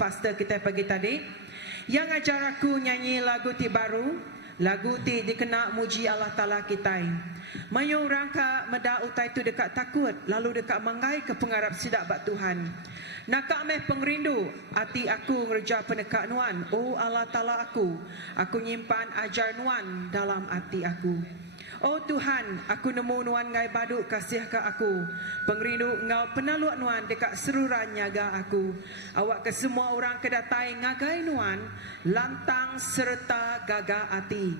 pastor kita pagi tadi. Yang ajar aku nyanyi lagu ti baru, lagu ti dikena muji Allah Ta'ala kita. Mayu rangka meda utai tu dekat takut, lalu dekat manggai ke pengarap sidak bak Tuhan. Nakak meh pengrindu, hati aku ngerja penekak nuan. Oh Allah Ta'ala aku nyimpan ajar nuan dalam hati aku. Oh Tuhan, aku nemu nuan ngai baduk kasih ke aku. Pengrindu ngau penaluak nuan dekat seruran nyaga aku. Awak ke semua orang kedatai ngagai nuan, lantang serta gagah hati.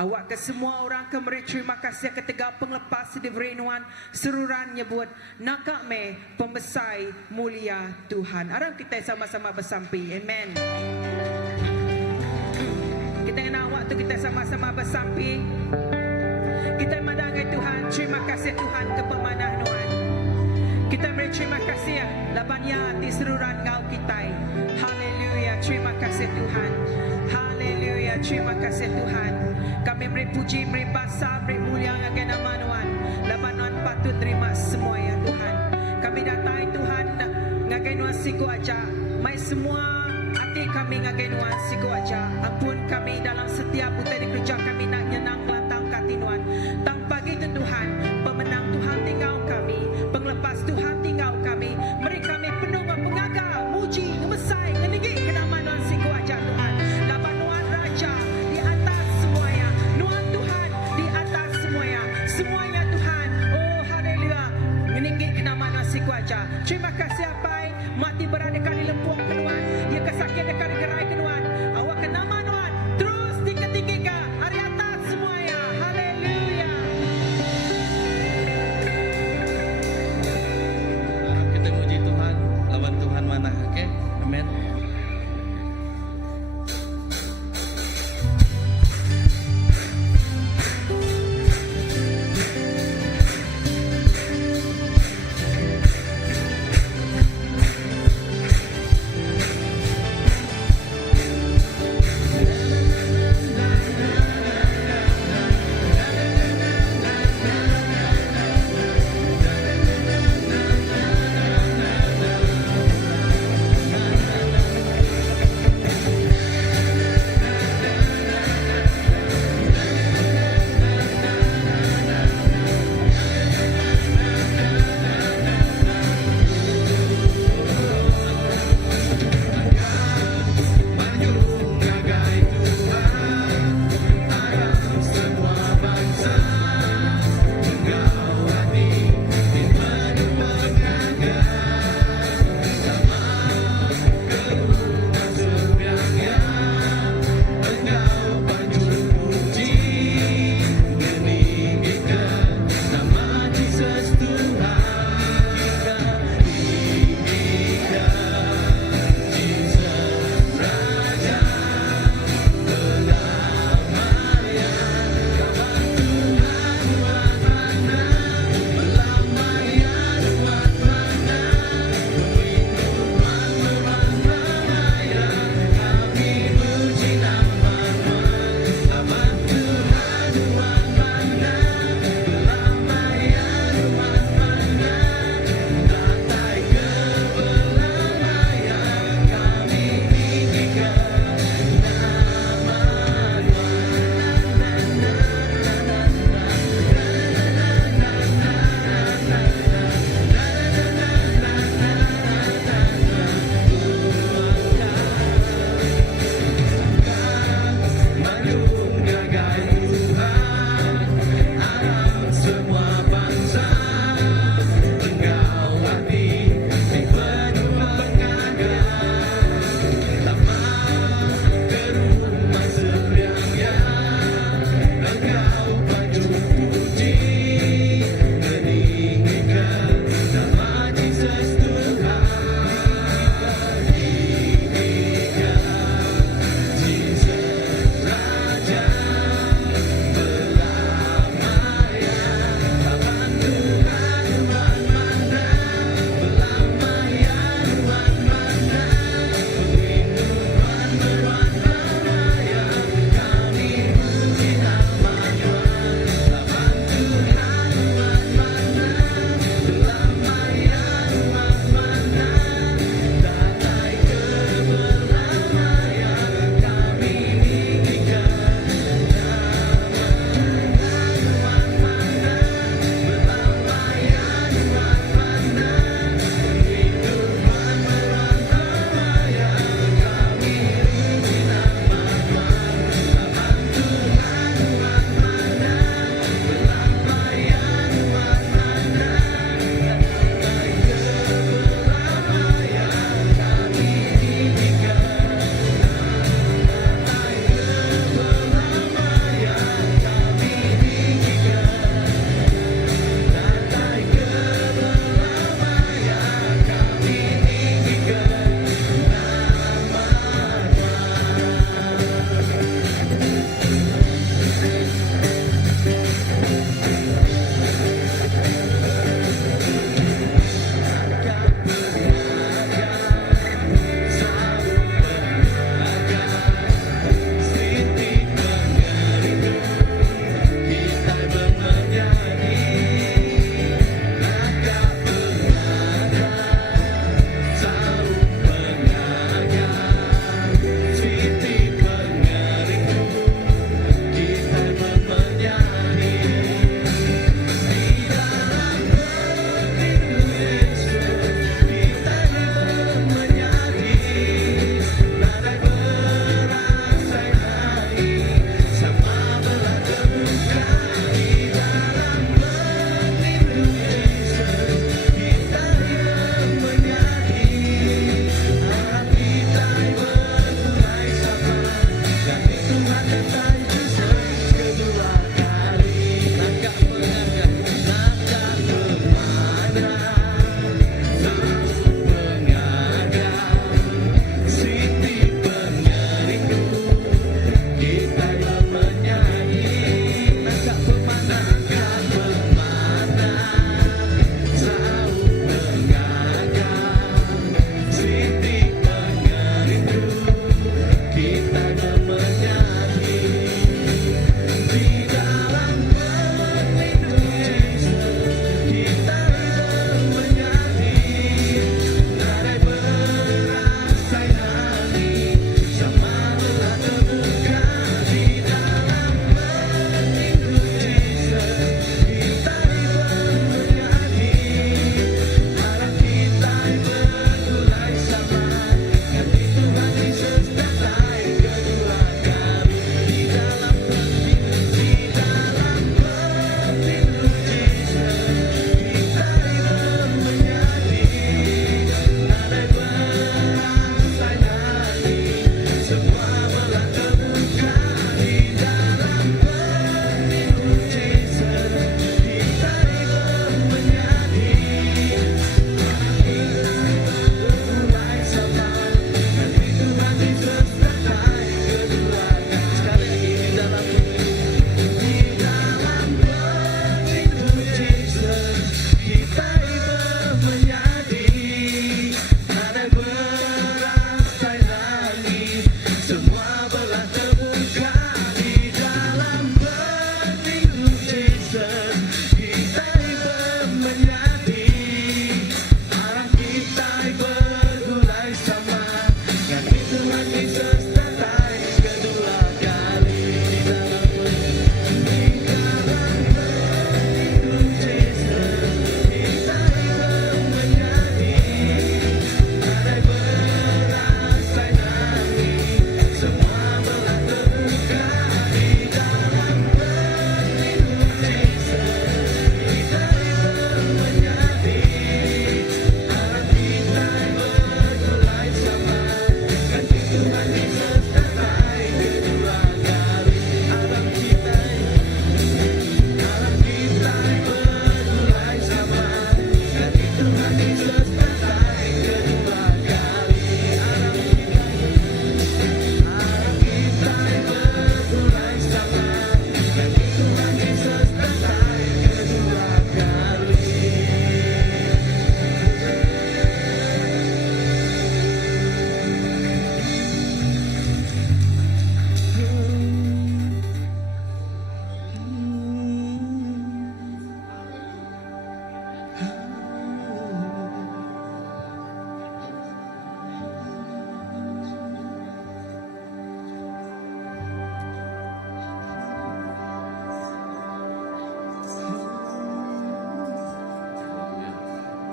Awak ke semua orang kemeri terima kasih ketegak penglepas diberi nuan seruran nyebut nakak me pembesai mulia Tuhan. Harap kita sama-sama bersampi. Amen. Kita kena waktu kita sama-sama bersampi. Kita madangai Tuhan, terima kasih Tuhan kepemanah nuan. Kita beri terima kasih labanya di seluruh ngau kita. Haleluya, terima kasih Tuhan. Haleluya, terima kasih Tuhan. Kami beri puji, beri basa, beri mulia ngagai nama nuan. Labanan patut terima semua ya Tuhan. Kami datai Tuhan ngagai nuan siku aja. Mai semua hati kami ngagai nuan siku aja. Ampun kami dalam setiap butai di kerja kami nak nyenang lantang kati nuan. Tang pagi tu Tuhan, pemenang Tuhan tinggal kami, penglepas Tuhan tinggal kami. Mereka kami penuh pengaga, muji, ngemesai, ngeninggi kenama nuan siku aja Tuhan. Laban nuan Raja di atas semuanya, nuan Tuhan di atas semuanya, semuanya Tuhan. Oh haleluya, ngeninggi kenama nuan siku aja. Terima kasih apai, mati berada kali lempuang kenuan, ia kesakian kali gerai kenuan. Awak kenama nuan terus tinggi-tinggi hari atas semuanya.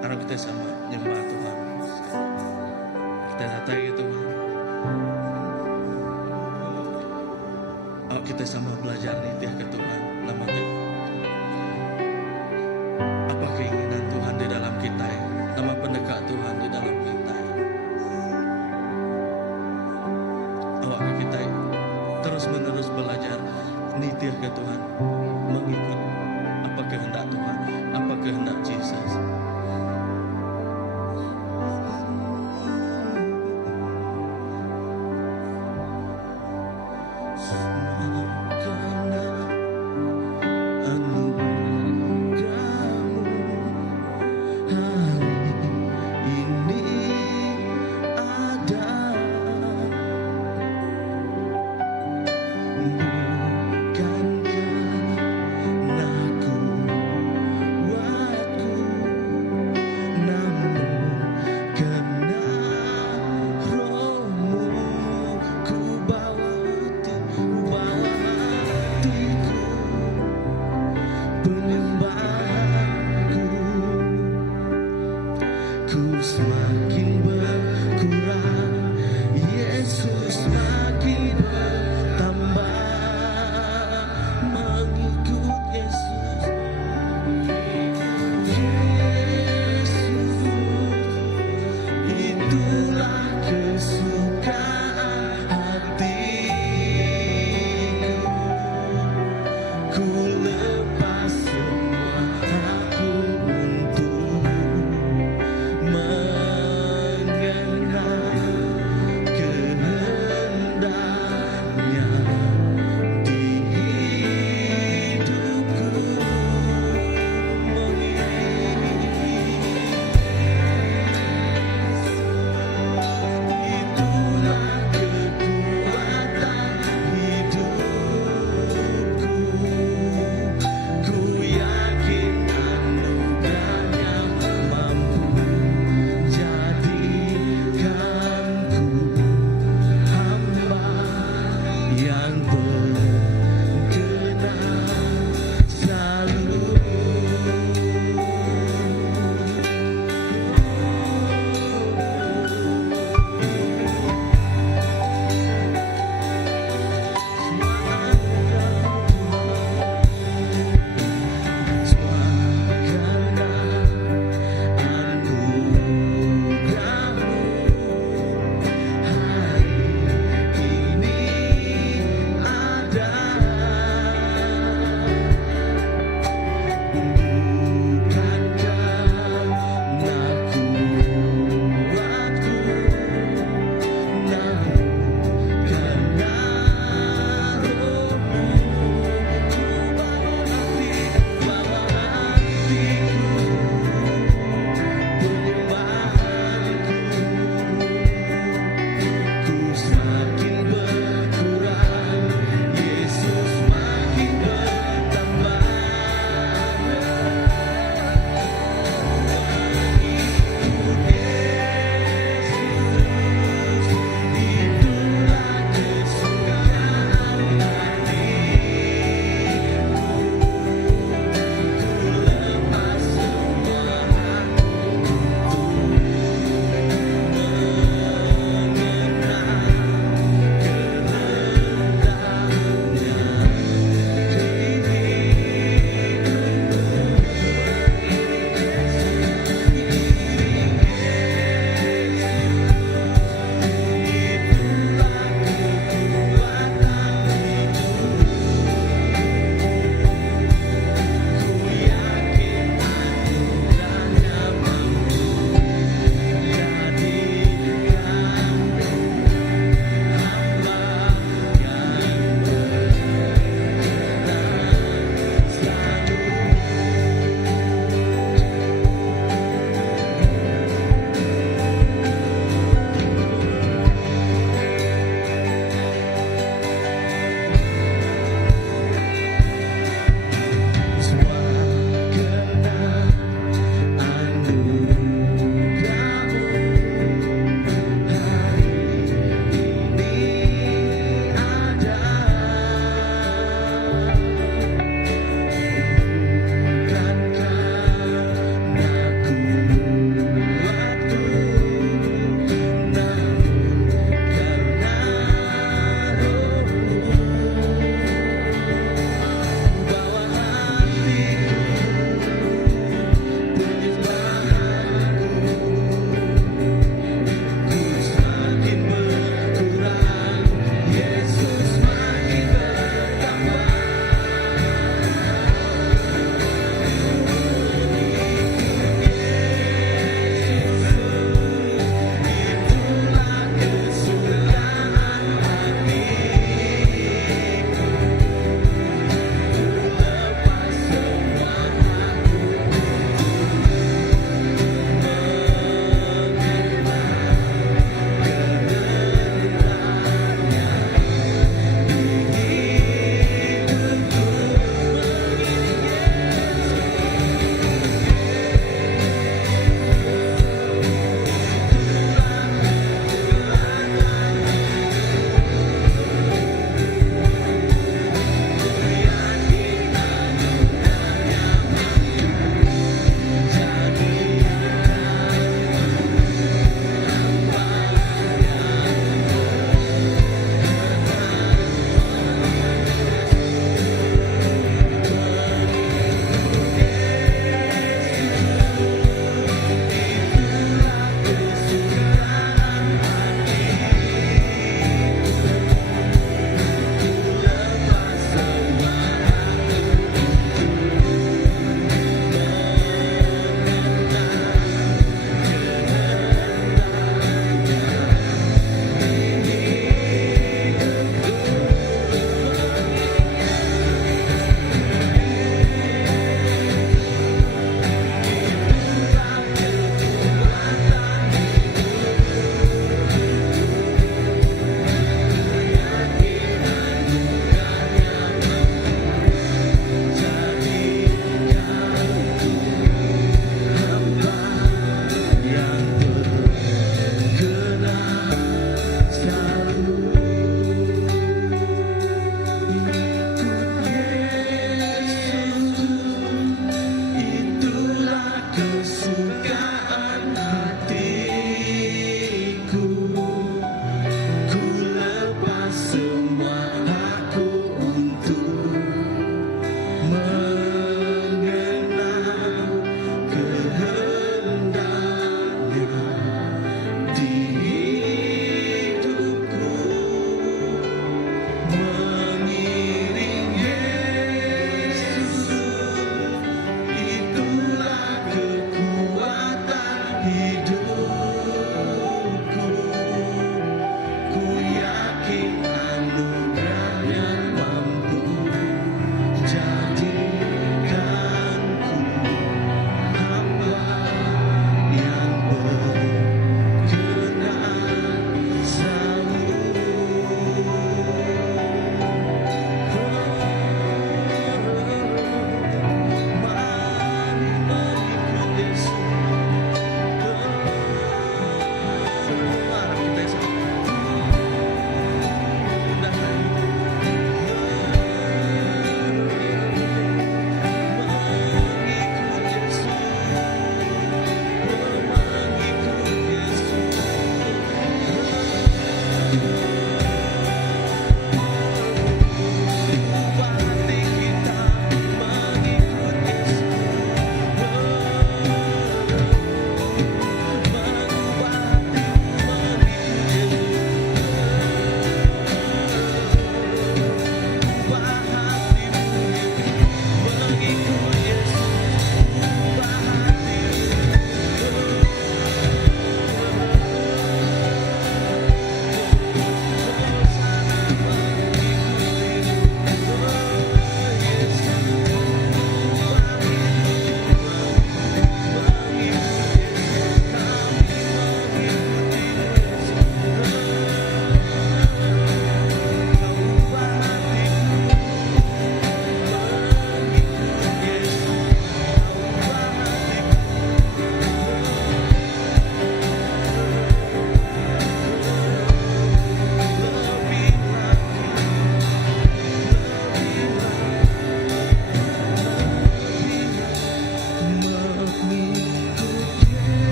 Arah kita sama nyembah Tuhan. Kita datai Tuhan. Kita sama belajar nitih ke Tuhan. Nama Tuhan. Apa keinginan Tuhan di dalam kita? Nama pendekat Tuhan di dalam kita. Awak kita terus menerus belajar nitih ke Tuhan, mengikut apa kehendak Tuhan, apa kehendak Yesus. Semakan dalam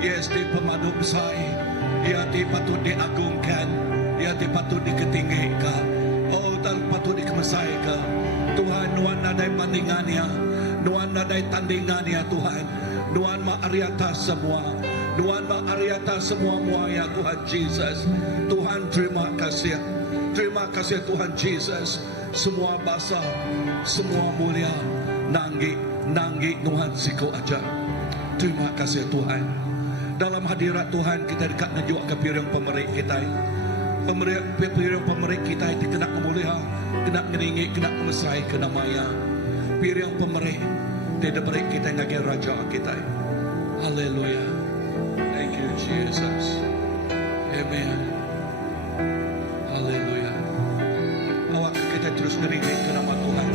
Yes, di pemadu besar. Ia di patut diagungkan. Ia di patut diketinggikan. Oh, dan patut dikemesaikan. Tuhan, nuan nadai bandingannya. Nuan nadai tandingannya, Tuhan. Nuan ma'ariata semua. Nuan ma'ariata semua muaya, Tuhan Jesus. Tuhan, terima kasih. Terima kasih Tuhan Jesus. Semua basah, semua mulia. Nanggi Tuhan siku aja. Terima kasih Tuhan. Dalam hadirat Tuhan kita dekat menjuak ke pirang pemerik kita. Pirang pemerik kita itu kena kemuliaan, kena ngeringi, kena mesai, kena maya. Pirang pemerik tidak beri kita ngagi raja kita. Haleluya. Thank you Jesus. Amen. Haleluya. Awak kita terus ngeringi ke nama Tuhan.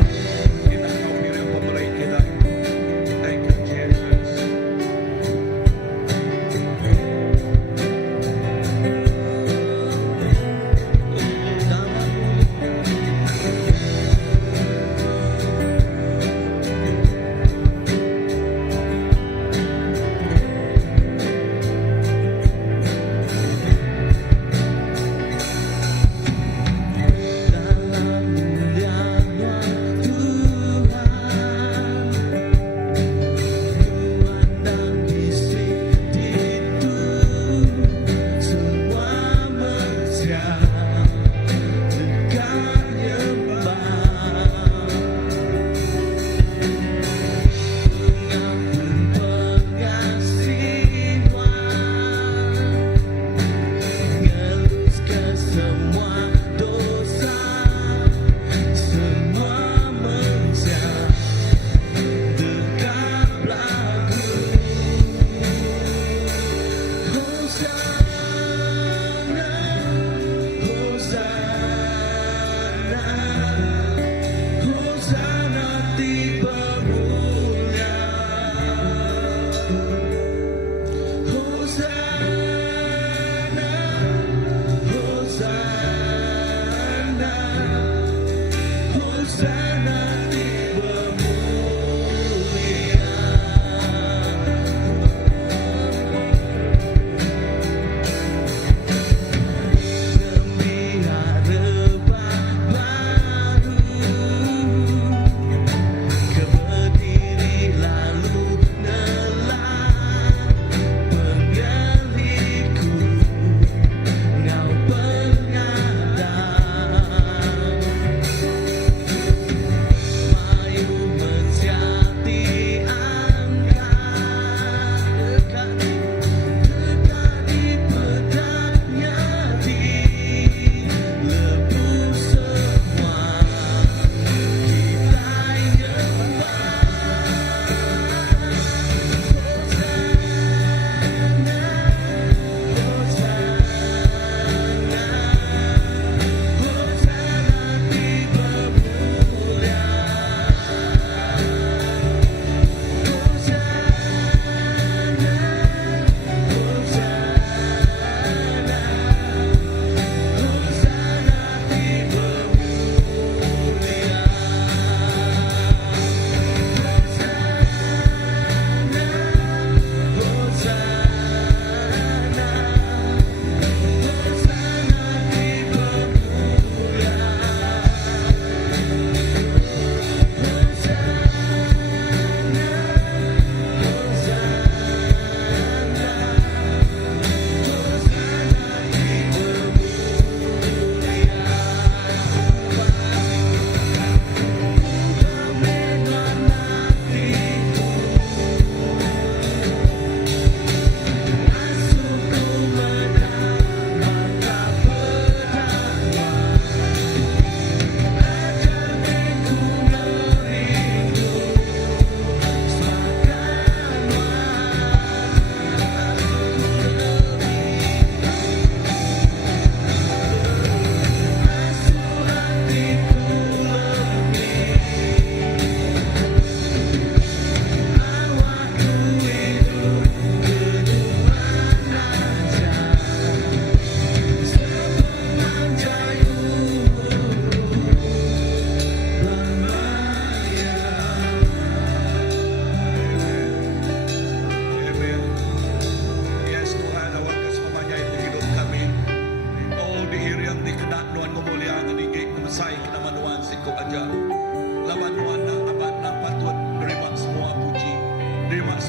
Kita kau pirang pemerik kita. Thank you Jesus. Dalam mulia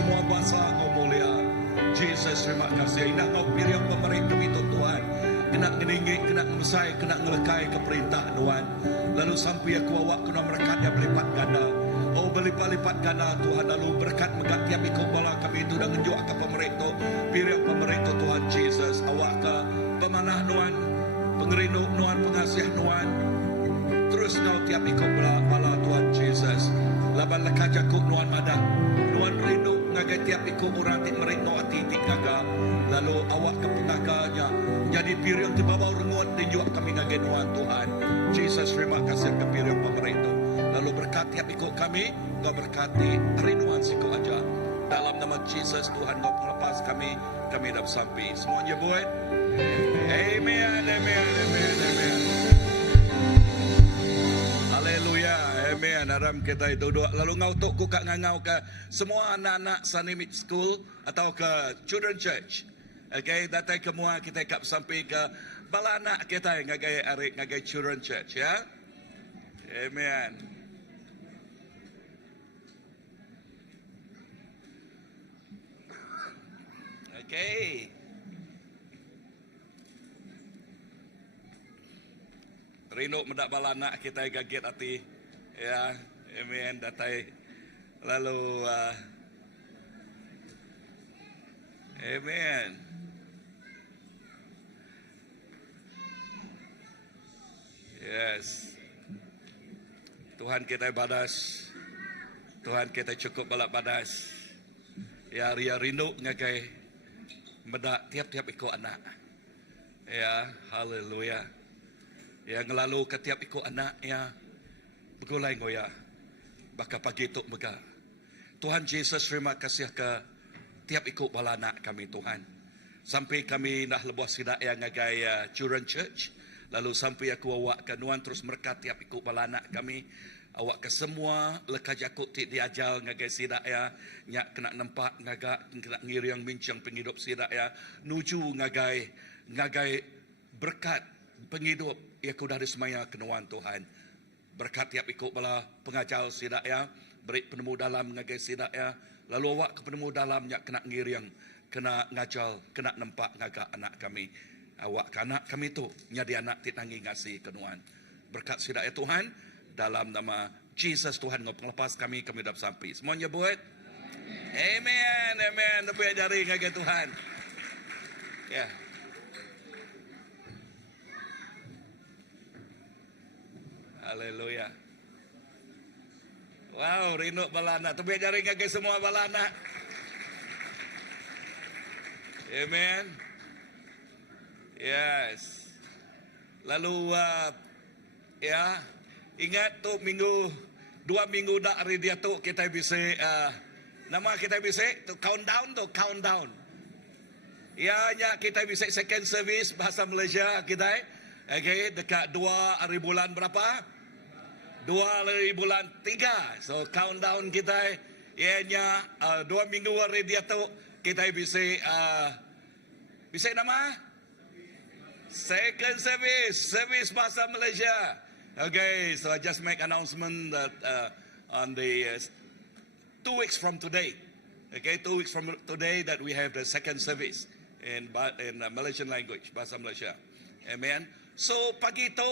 semua bahasa Engkau mulia. Jesus, terima kasih. Ingat Engkau pilih pemerintah kami Tuhan. Kena ngeninggik, kena mesai, kena ngelekai ke perintah Tuhan. Lalu sampai aku awak kena berkat yang berlipat ganda. Oh berlipat-lipat ganda Tuhan. Lalu berkat megat tiap ikut bala kami itu dan ngejuak ke pemerintah. Pilih pemerintah Tuhan Jesus. Awak ke pemanah Tuhan, pengerinduk Tuhan, pengasih Tuhan. Terus kau tiap ikut bala Tuhan Jesus. Laban lekah jakuk Tuhan madah. Tuhan rindu ngagai tiap ikut orang tik merino hati tik gaga. Lalu awak ke pengaganya. Jadi piring di bawah renguan dan juga kami ngagai Tuhan. Jesus, terima kasih ke piring pemerintah. Lalu berkat tiap ikut kami, kau berkati rinduan siku aja. Dalam nama Jesus Tuhan kau pelepas kami dah sampai. Semuanya buat. Amen, amen, amen, amen. Haleluya, amen. Aram kita itu dua. Lalu ngau tok ku kak ngau ke semua anak-anak Sanimit School atau ke Children Church. Okay, datang ke semua kita kap sampai ke bala anak kita yang ngagai Children Church ya. Amen. Okay. Rindu mendak bala anak kita gaget hati. Ya, amen datai. Lalu amen. Yes. Tuhan kita badas. Tuhan kita cukup balap badas. Ya, ria rindu ngagai medak tiap-tiap ikut anak. Ya, haleluya. Yang lalu ke tiap ikut anak ya begulai ngoya. Baka pagi tok mega. Tuhan Yesus terima kasih ke tiap ikut bala anak kami Tuhan. Sampai kami dah lebuh sidak yang ngagai Children Church. Lalu sampai aku awak ke Tuhan terus merkat tiap ikut bala anak kami. Awak ke semua lekaj aku ti diajal ngagai sidak ya. Nyak kena nampak ngagak kena ngiriang bincang penghidup sidak ya. Nuju ngagai berkat penghidup ia kudah disemaya kenuan Tuhan. Berkat tiap ikut bala pengajar sidak ya. Beri penemu dalam ngagai sidak ya. Lalu awak ke penemu dalam nyak kena ngiriang, kena ngajal, kena nampak ngagak anak kami. Awak ke anak kami tu nyadi anak titangi ngasih kenuan. Berkat sidak ya Tuhan. Dalam nama Jesus Tuhan ngau pelepas kami dah sampai. Semuanya buat. Amen, amen. Tapi jari ngagai Tuhan. Ya. Haleluya. Wow, rindu balana. Tapi jari ngagai semua balana. Amen. Yes. Lalu ya, ingat tu dua minggu dah hari dia tu kita bisa nama kita bisa tu countdown. Ya, kita bisa second service bahasa Malaysia kita. Okay, dekat 2 hari bulan berapa? 2 hari bulan 3. So countdown kita ianya 2 minggu hari dia tu kita bisa bisa nama second service bahasa Malaysia. Okay, so I just make announcement that on the 2 weeks from today, okay, 2 weeks from today that we have the second service in Malaysian language, bahasa Malaysia. Amen. So pagi itu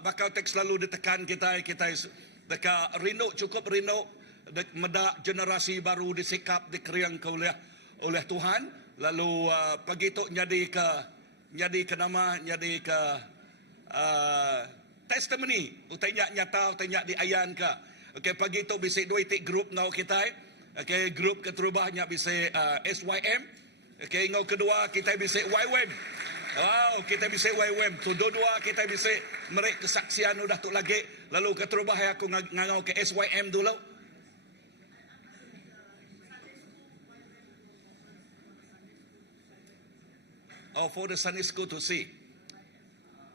bakal teks selalu ditekan kita dekat rindu cukup rindu medak generasi baru disikap dikeriang oleh Tuhan. Lalu pagi itu jadi ke nama testimony utanya nyata utanya diayan ka. Okay, pagi itu bisa dua titik grup ngau kita. Okay, grup keterubahnya bisa SYM. Okay, ngau kedua kita bisa YWM. Wow, kita bisa YWM. Tu dua kita bisa merek kesaksian udah tu lagi. Lalu keterubah aku ngau ke SYM dulu. Oh, for the Sunday school to see.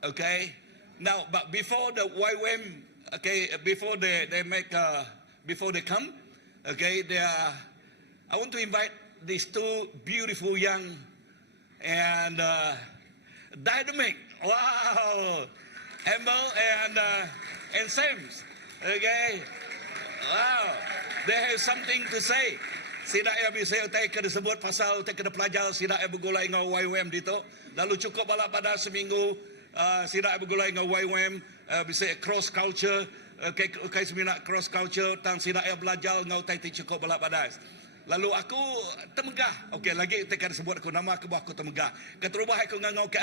Okay. Now, but before the YWM, okay, before they come, okay, I want to invite these two beautiful young and dynamic, wow, Amber and Sims, okay, wow, they have something to say. Sida ya bisa tay kena sebut pasal tay kena pelajar sida ya bergulai dengan YWM dito. Lalu cukup balap pada seminggu sida ya bergulai dengan YWM bisa cross culture kai semina cross culture tang sida ya belajar dengan tay cukup balap pada. Lalu aku temegah. Okey lagi tay kena sebut aku nama aku aku temegah. Keterubah aku ngau ke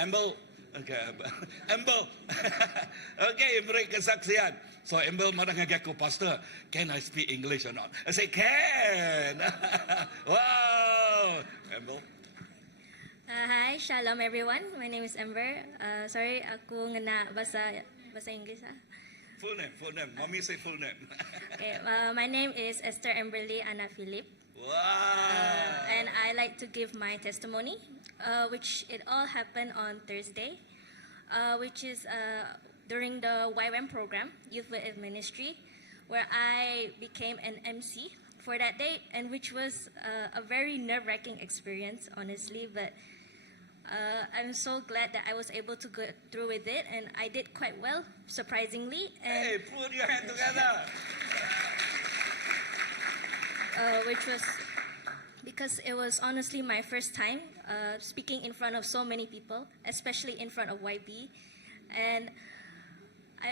Amble. Okay, Amble. Okay, beri kesaksian. So Amble madah ngagi aku, Pastor, can I speak English or not? I say, can. Wow. Amble. Hi, shalom everyone. My name is Amber. Sorry, aku ngena bahasa Inggeris. Full name. Mommy say full name. Okay, my name is Esther Amberly Anna Philip. Wow. And I like to give my testimony, which it all happened on Thursday, which is during the YWAM program, Youth with Ministry, where I became an MC for that day, and which was a very nerve-wracking experience, honestly, but I'm so glad that I was able to go through with it, and I did quite well, surprisingly. And Hey, put your hand together. which was because it was honestly my first time speaking in front of so many people, especially in front of YB. And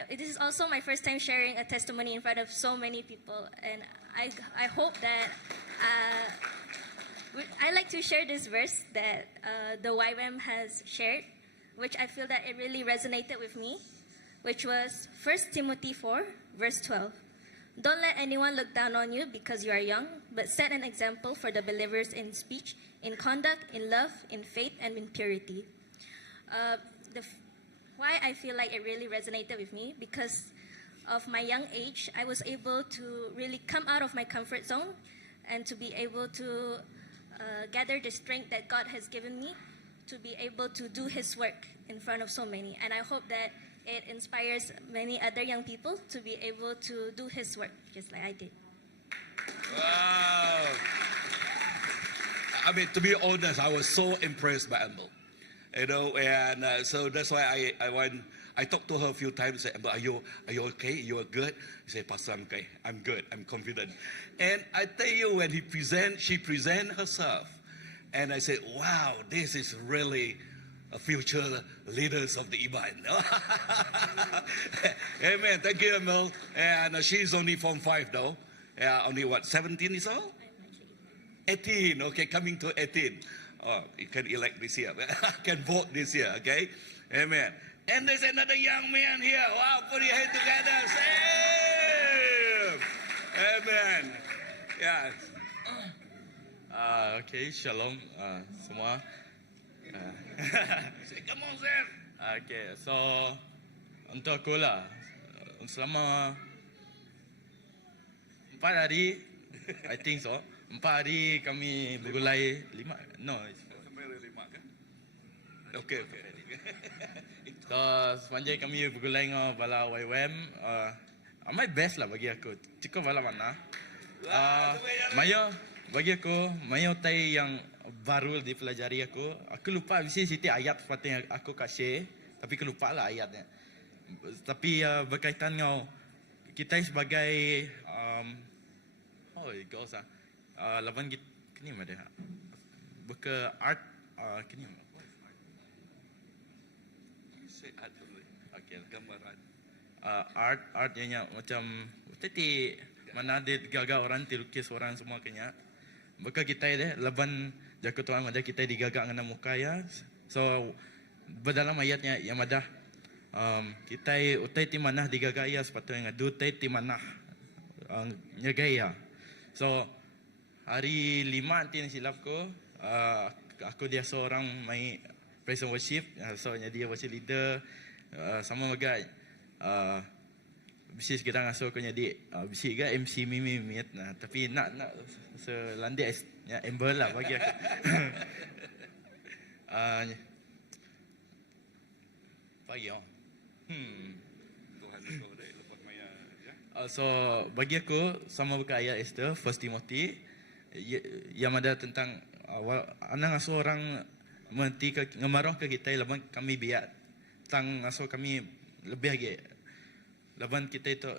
this is also my first time sharing a testimony in front of so many people. And I hope that I like to share this verse that the YWAM has shared, which I feel that it really resonated with me, which was 1 Timothy 4, verse 12. Don't let anyone look down on you because you are young, but set an example for the believers in speech, in conduct, in love, in faith, and in purity. Why I feel like it really resonated with me, because of my young age, I was able to really come out of my comfort zone and to be able to gather the strength that God has given me to be able to do His work in front of so many. And I hope that it inspires many other young people to be able to do His work, just like I did. Wow. I mean, to be honest, I was so impressed by Amble. You know, and so that's why I talked to her a few times. Said, are you okay? You are good? She said, Pastor, I'm okay. I'm good. I'm confident. And I tell you, when she present herself, and I said, wow, this is really a future leaders of the Iban. Amen. Thank you, Amble. And she's only Form 5 though. Only what, 17 is all? 18. Okay, coming to 18. Oh, you can elect this year. Can vote this year, okay? Amen. And there's another young man here. Wow, put your hand together. Same. Amen. Yes. Okay, shalom semua. Say, come on, Sam. Okay, so untuk aku lah, selama 4 hari, I think so, 4 hari kami bergulai 5, no. Sampai 5 kan? Okay. So sepanjang kami bergulai dengan bala YWAM, my best lah bagi aku. Cukup bala mana. Bagi aku, mayo tay yang baru dipelajari aku lupa mesti siti ayat seperti yang aku kasih, tapi aku lupa lah ayatnya. Tapi berkaitan dengan kita sebagai it goes laban kita kini ada berke art kini Say art dulu. okay Gambaran. art yang macam tadi mana ada gagak orang tilukis orang semua kenya berke kita deh laban jaga tuan ada kita digagak dengan muka ya. So berdalam ayatnya yang ada kita utai ti manah digagaya sepatutnya ngadu utai ti manah nyagaya. So hari 5 nanti silap ko aku dia seorang mai praise and worship, so dia worship leader sama magai bisnis kita ngasuh ko jadi bisnis ga MC mimi miat nah tapi nak selandi ya Amber lah bagi aku. Bagi oh. Tuhan itu dah lepas maya ya. So bagi aku sama berkaya Esther 1 Timothy yang ada tentang anak asuh orang menti ke ngamarah ke kita laban kami biat tang asuh kami lebih lagi laban kita itu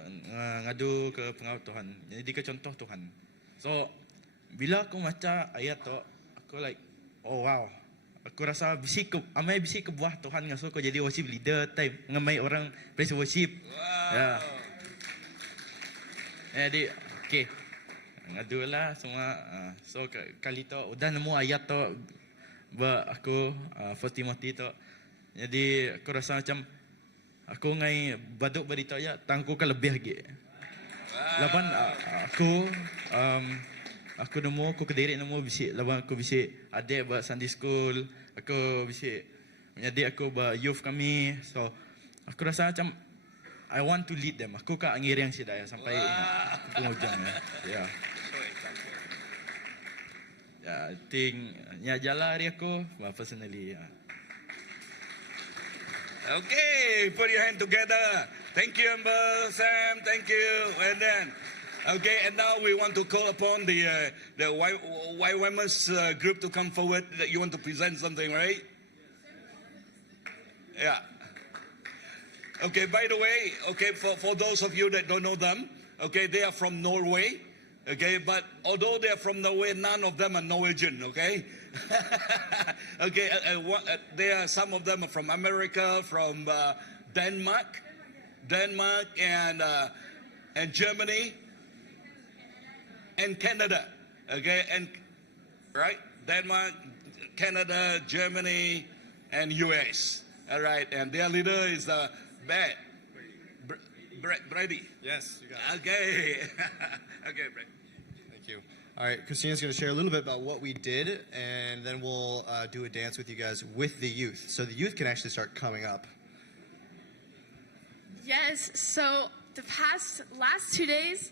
ngadu ke pengawal Tuhan jadi ke contoh Tuhan. So bila aku baca ayat tu, aku like, oh wow. Aku rasa amai bisi ke buah Tuhan ngasuh aku jadi worship leader time ngamai orang praise worship. Ya. Jadi okay. Ngadulah semua. So kali tu udah nemu ayat tu aku First Timothy tu. Jadi aku rasa macam aku ngai baduk berita ayat tangku kan lebih lagi. Laban aku nemu, aku kediri nemu bisik. Laban aku bisik adik buat Sunday school. Aku bisik menjadi aku buat youth kami. So, aku rasa macam I want to lead them. Aku kak ngiri yang sidaya sampai aku penghujung. Ya. Ya, I think nyajala hari aku personally. Ya. Okay, put your hand together. Thank you, Amber, Sam. Thank you. And then, okay, and now we want to call upon the YWAMers group to come forward. That you want to present something, right? Yeah. Okay, by the way, okay, for those of you that don't know them, okay, they are from Norway. Okay, but although they are from Norway, none of them are Norwegian, okay? Okay, there are some of them are from America, from Denmark and Germany and Canada, okay, and right, Denmark, Canada, Germany, and US, all right, and their leader is Brady. Yes, you got it. Okay, okay, Brady. Thank you. All right, Christina's going to share a little bit about what we did, and then we'll do a dance with you guys with the youth. So the youth can actually start coming up. Yes, so the last 2 days,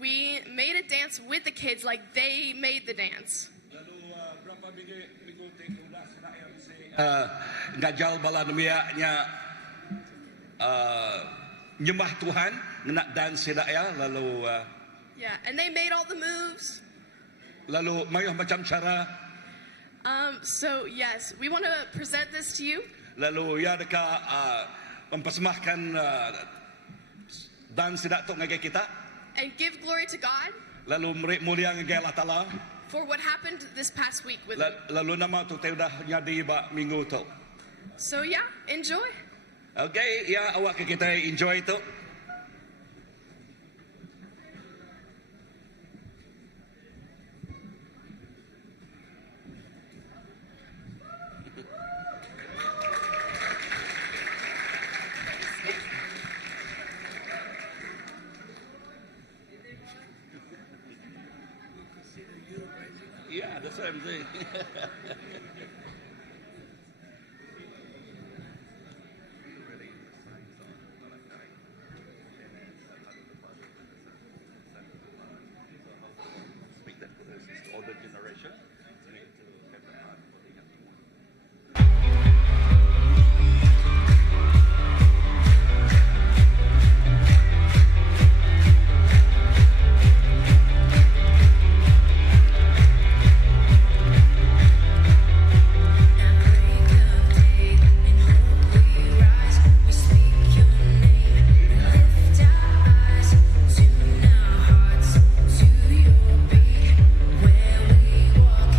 we made a dance with the kids like they made the dance. Ngajal bala nya nyembah Tuhan nak dance sedaya lalu Yeah, and they made all the moves. lalu mayuh macam cara So yes, we want to present this to you. lalu ya deka mempersembahkan dance sedak tu ngagai kita And give glory to God lalu mulia ngagai Allah Taala for what happened this past week with them. lalu nama tu teh dah jadi ba minggu tu. So yeah, enjoy. Okay, ya awak ke kita enjoy tu. Yeah, that's what I'm saying. Older generation. Where we walk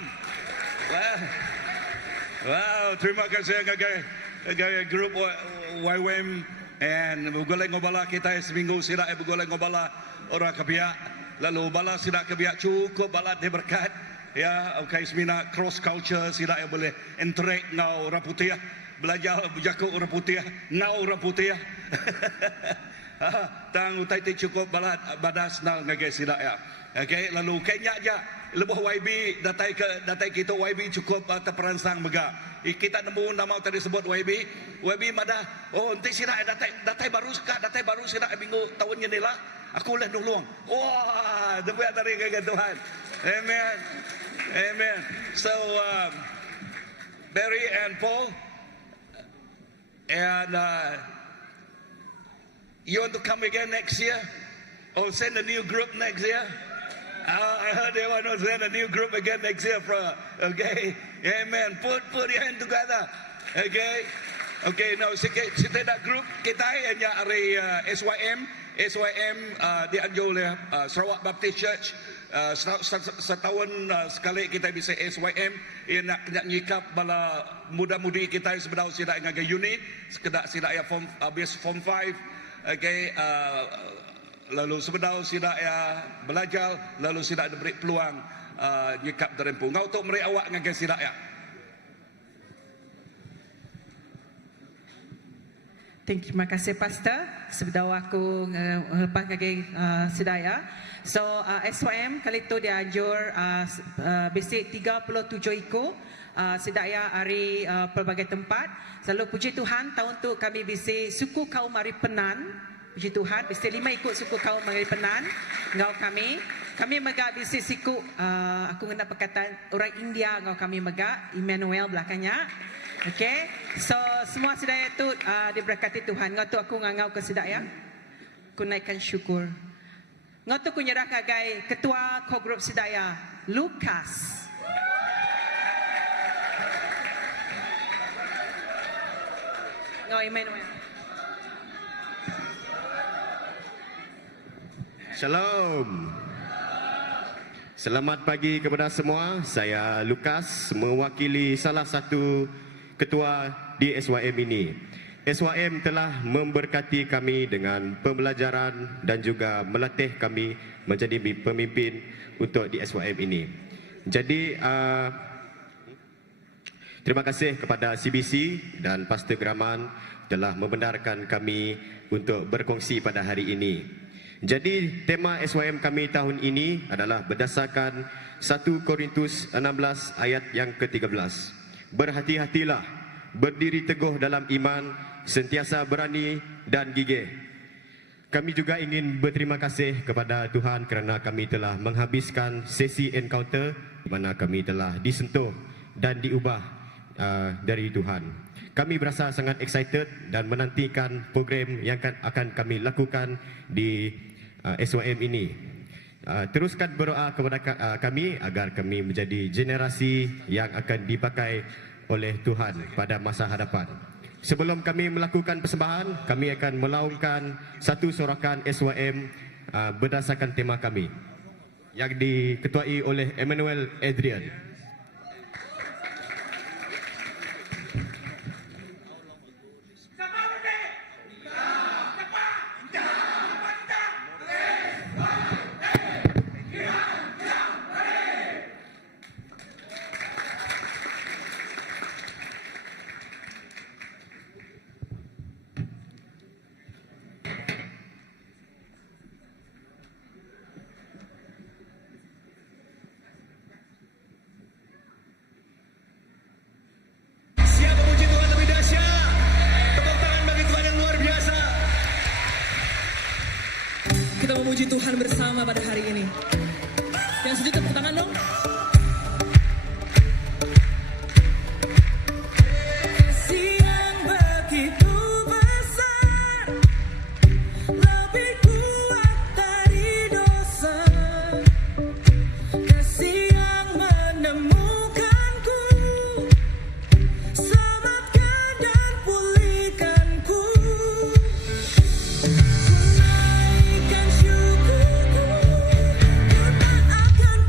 Shalom. Wow, terima kasih kagay group YWM and bugolay ngobala kita seminggu sila bugolay ngobala orang kabiak lalu bala sila kabiak cukup bala de berkat ya okay semina cross culture sila boleh interact ngau orang putih belajar berjaku orang putih ngau orang putih tang utai ti cukup bala badas nal ngage sila ya okay lalu Kenya aja lebuh YB datai kita YB cukup terperansang mega. Kita nemu nama tadi sebut YB madah. Oh nanti sila datai baru sila minggu tahun ini lah. Aku lah nulung. Wah, debuat dari kagak Tuhan. Amen. Amen. So Barry and Paul and you want to come again next year? Or send a new group next year? I heard they want to send a new group again next year. Okay, amen. Put your hand together. Okay. Now kita dah group kita yang dari SYM dianjur oleh Sarawak Baptist Church. Setahun sekali kita bisa SYM nak nyikap bala muda-mudi kita sebenarnya sida ngagai unit sekedar sida ya form 5. Okay, lalu sebenarnya sida ya belajar lalu sida diberi peluang nyikap derempu ngau untuk meri awak ngagai sida ya. Terima kasih Pastor. Sebenarnya aku lepas ngagai sedaya. So SYM kali itu dianjur basic 37 ikut sedaya hari pelbagai tempat. Selalu puji Tuhan tahun tu kami bisi suku kaum Mari Penan. Puji Tuhan bisi 5 ikut suku kaum Mari Penan. Ngau kami megak bisi siku aku kena perkataan orang India ngau kami megak Emmanuel belakangnya. Okay, so semua sedaya itu diberkati Tuhan. Ngau tu aku ngau ke sedaya. Aku naikkan syukur. Ngau tu aku nyerah kagai ketua co-group sedaya Lucas. Ngau Emmanuel. Shalom. Selamat pagi kepada semua. Saya Lucas mewakili salah satu ketua di SYM ini. SYM telah memberkati kami dengan pembelajaran dan juga melatih kami menjadi pemimpin untuk di SYM ini. Jadi terima kasih kepada CBC dan Pastor Graman telah membenarkan kami untuk berkongsi pada hari ini. Jadi tema SYM kami tahun ini adalah berdasarkan 1 Korintus 16 ayat yang ke-13. Berhati-hatilah, berdiri teguh dalam iman, sentiasa berani dan gigih. Kami juga ingin berterima kasih kepada Tuhan kerana kami telah menghabiskan sesi encounter di mana kami telah disentuh dan diubah dari Tuhan. Kami berasa sangat excited dan menantikan program yang akan kami lakukan di SYM ini. Teruskan berdoa kepada kami agar kami menjadi generasi yang akan dipakai oleh Tuhan pada masa hadapan. Sebelum kami melakukan persembahan, kami akan melaungkan satu sorakan SYM berdasarkan tema kami yang diketuai oleh Emmanuel Adrian. Kita memuji Tuhan bersama pada hari ini. Yang setuju tepuk tangan dong. Kasih yang begitu besar, lebih kuat dari dosa. Kasih yang menemukanku, selamatkan dan pulihkanku. Akan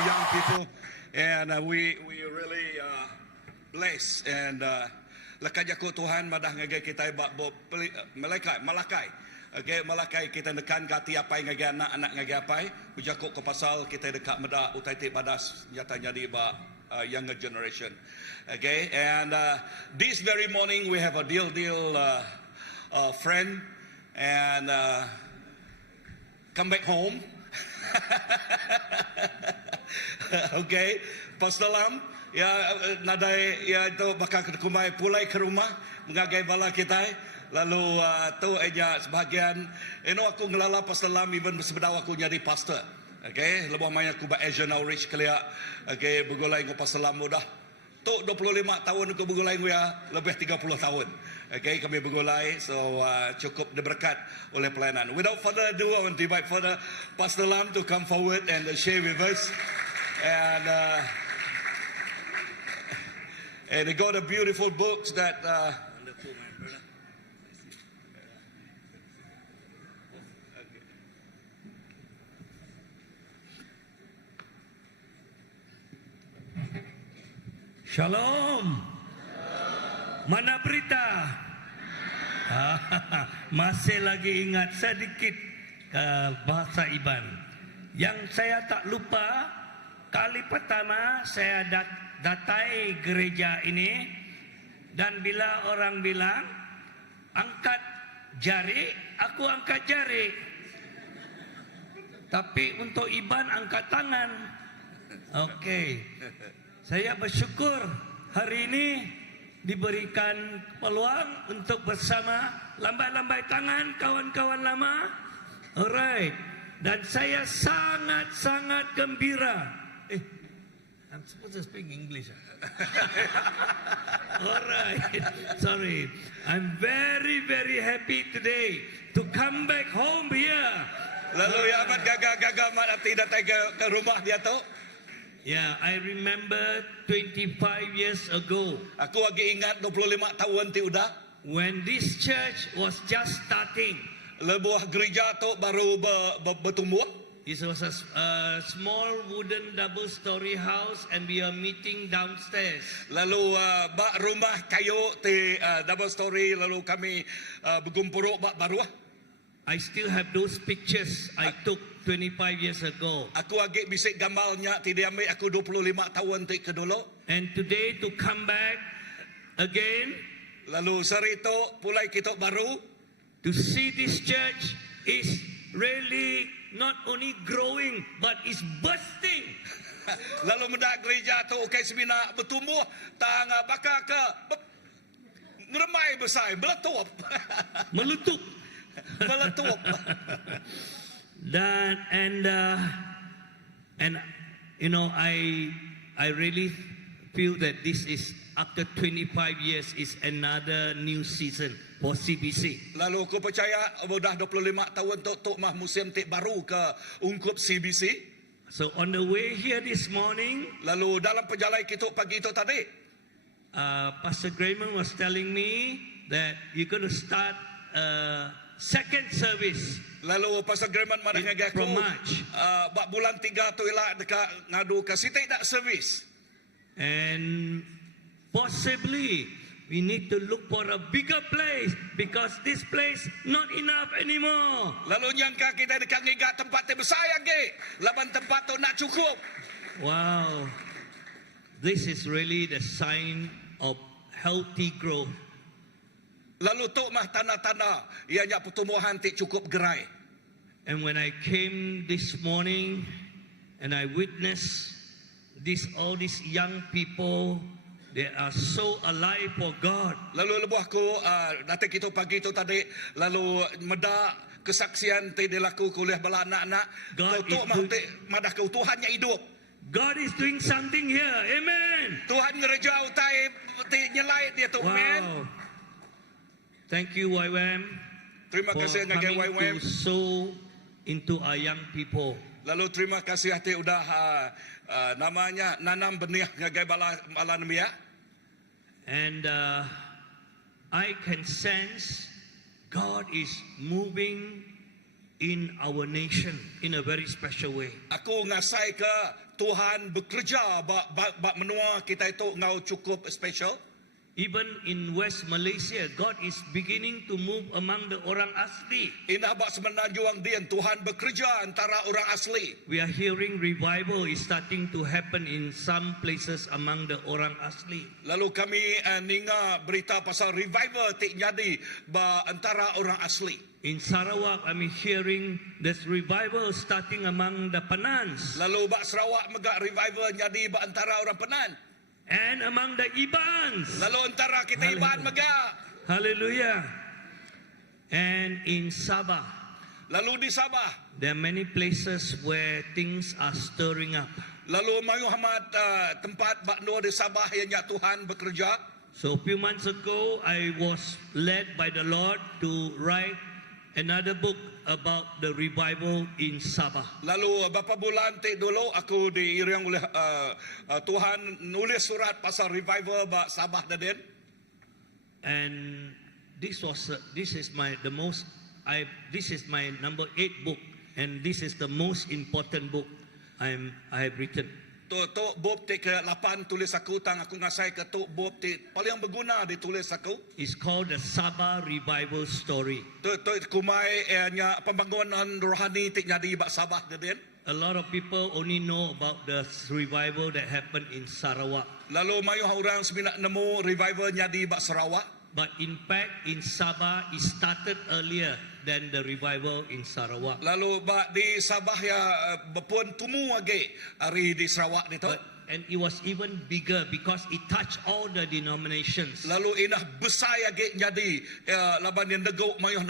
young people, and we really blessed and lekaj aku Tuhan madah ngagai kita Malakai. Okay, Malakai kita nekan kati apa yang ngagai anak-anak ngagai apa. Bujakuk ko pasal kita dekat meda utai ti badas nyatanya di younger generation. Okay, and this very morning we have a deal friend and come back home. Okay, Pastor Lam, ya nadai ya itu bakal kumai pulai ke rumah mengagai bala kita. Lalu tu aja sebahagian aku ngelala Pastor Lam even sebedaw aku jadi pastor. Okay, lebih banyak aku Asian outreach kelia. Okay, begulai aku Pastor Lam mudah. Tu 25 tahun aku begulai ya, lebih 30 tahun. Okay, kami begulai, so cukup diberkat oleh pelayanan. Without further ado, I want to invite further Pastor Lam to come forward and share with us. And they got a beautiful books that. Shalom. Mana berita? Masih lagi ingat sedikit bahasa Iban. Yang saya tak lupa, kali pertama saya datai gereja ini, dan bila orang bilang angkat jari, aku angkat jari. Tapi untuk Iban angkat tangan. Okey. Saya bersyukur hari ini diberikan peluang untuk bersama lambai-lambai tangan kawan-kawan lama. Alright. Dan saya sangat-sangat gembira. I'm supposed to speak English. Alright. Sorry. I'm very happy today to come back home here. Lalu ya amat gagal mat tidak ke rumah dia tu. Yeah, I remember 25 years ago. Aku lagi ingat 25 tahun ti udah. When this church was just starting. Lebuah gereja tu baru bertumbuh. This was a small wooden double-story house, and we are meeting downstairs. Lalu bak rumah kayu ti double story, lalu kami bergumpuruk bak baru. I still have those pictures I took 25 years ago. Aku lagi bisik gambarnya ti dia ambil aku 25 tahun ti kedulu. And today to come back again. Lalu seri tu pulai kita baru. To see this church is really not only growing but is bursting. Lalu mendak gereja tu okay semina bertumbuh tang bakal ke ngeremai besar meletup. Meletup. Meletup. And you know, I really feel that this is after 25 years is another new season for CBC. Lalu aku percaya sudah 25 tahun tok mah musim tik baru ke ungkup CBC. So on the way here this morning, lalu dalam perjalanan kita pagi itu tadi, Pastor Grayman was telling me that you're going to start second service. Lalu Pastor Grayman mana ngagai aku from March. Bak bulan 3 tu ialah dekat ngadu ke sitik dak servis. And possibly we need to look for a bigger place because this place not enough anymore. Lalu nyangka kita dekat ngigat tempat yang besar lagi. Laban tempat tu nak cukup. Wow. This is really the sign of healthy growth. Lalu tu mah tanda-tanda ianya pertumbuhan tik cukup gerai. And when I came this morning and I witnessed all these young people, they are so alive for God. Lalu lebuhku datang kita pagi tu tadi, lalu meda kesaksian ti dilaku kuliah bala anak-anak. Tu mah tik madah kau Tuhannya hidup. God is doing something here. Amen. Tuhan ngereja utai ti nyelai dia tu. Amen. Thank you YWAM. Terima kasih ngagai YWAM. To sow into our young people. Lalu terima kasih hati udah namanya nanam benih ngagai bala nemia. And I can sense God is moving in our nation in a very special way. Aku ngasai ke Tuhan bekerja bak menua kita itu ngau cukup special. Even in West Malaysia, God is beginning to move among the orang asli. Indah bak semenanjung dia Tuhan bekerja antara orang asli. We are hearing revival is starting to happen in some places among the orang asli. Lalu kami ninga berita pasal revival tik jadi ba antara orang asli. In Sarawak, I'm hearing there's revival starting among the Penans Lalu bak Sarawak megak revival jadi ba antara orang Penan. and among the Ibans. Lalu antara kita Iban megak. Hallelujah. And in Sabah, Lalu di Sabah. there are many places where things are stirring up. Lalu mayu hamat tempat bak no di Sabah yang Tuhan bekerja. So a few months ago, I was led by the Lord to write another book about the revival in Sabah. Lalu beberapa bulan tik dulu aku diiring oleh Tuhan nulis surat pasal revival bak Sabah dan And this is my number 8 book, and this is the most important book I have written. tu bob tik ke-8 tulis aku tang aku ngasai ke tu bob tik paling berguna ditulis aku. It's called the Sabah Revival Story. Tu kumai nya pembangunan rohani tik jadi bak Sabah dan A lot of people only know about the revival that happened in Sarawak. Lalu mayu orang semina nemu revival jadi bak Sarawak. But in fact, in Sabah, it started earlier than the revival in Sarawak. Lalu bak di Sabah ya berpun tumu age hari di Sarawak ni tu. And it was even bigger because it touched all the denominations. Lalu inah besar age jadi laban yang degok mayu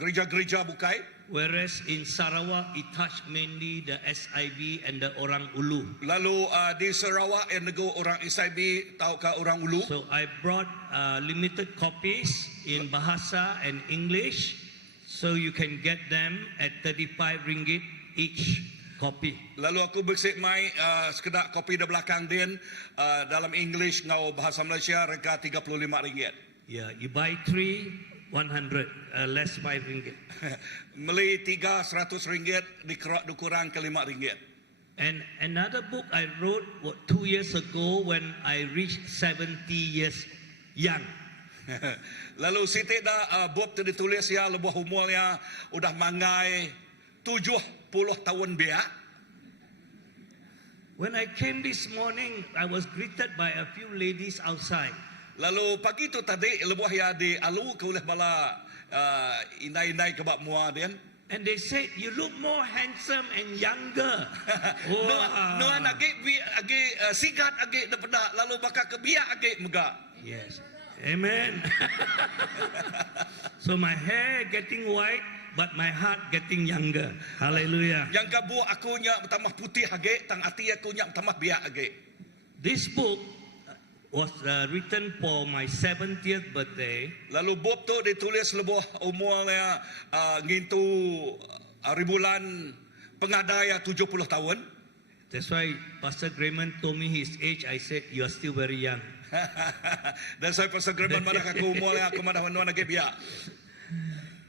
gereja-gereja bukai. Whereas in Sarawak, it touched mainly the SIB and the Orang Ulu. Lalu di Sarawak yang nego orang SIB tahu ke orang Ulu. So I brought limited copies in Bahasa and English, so you can get them at 35 ringgit each copy. Lalu aku bersik mai sekedar kopi di belakang din dalam English ngau bahasa Malaysia rega RM35. Yeah, you buy 3, 100, less 5 ringgit. Meli 3 RM100 dikurang ke RM5. And another book I wrote 2 years ago when I reached 70 years young. Lalu siti dah bob tu ditulis ya lebih umurnya udah mangai 70 tahun biak. When I came this morning, I was greeted by a few ladies outside. Lalu pagi tu tadi lebih ya di alu ke oleh bala indai-indai ke bak mua din. And they said, you look more handsome and younger. No age sigat age daripada lalu bakal ke biak age megak. Yes. Amen. So my hair getting white, but my heart getting younger. Hallelujah. Yang kabu aku nya bertambah putih age, tang hati aku nya bertambah biak age. This book was written for my 70th birthday. Lalu bob tu ditulis lebih umurnya ngintu ribulan pengadaya 70 tahun. That's why Pastor Grayman told me his age. I said, you are still very young. Dan saya pasal Grayman mana aku umurnya aku mana nuan lagi biak.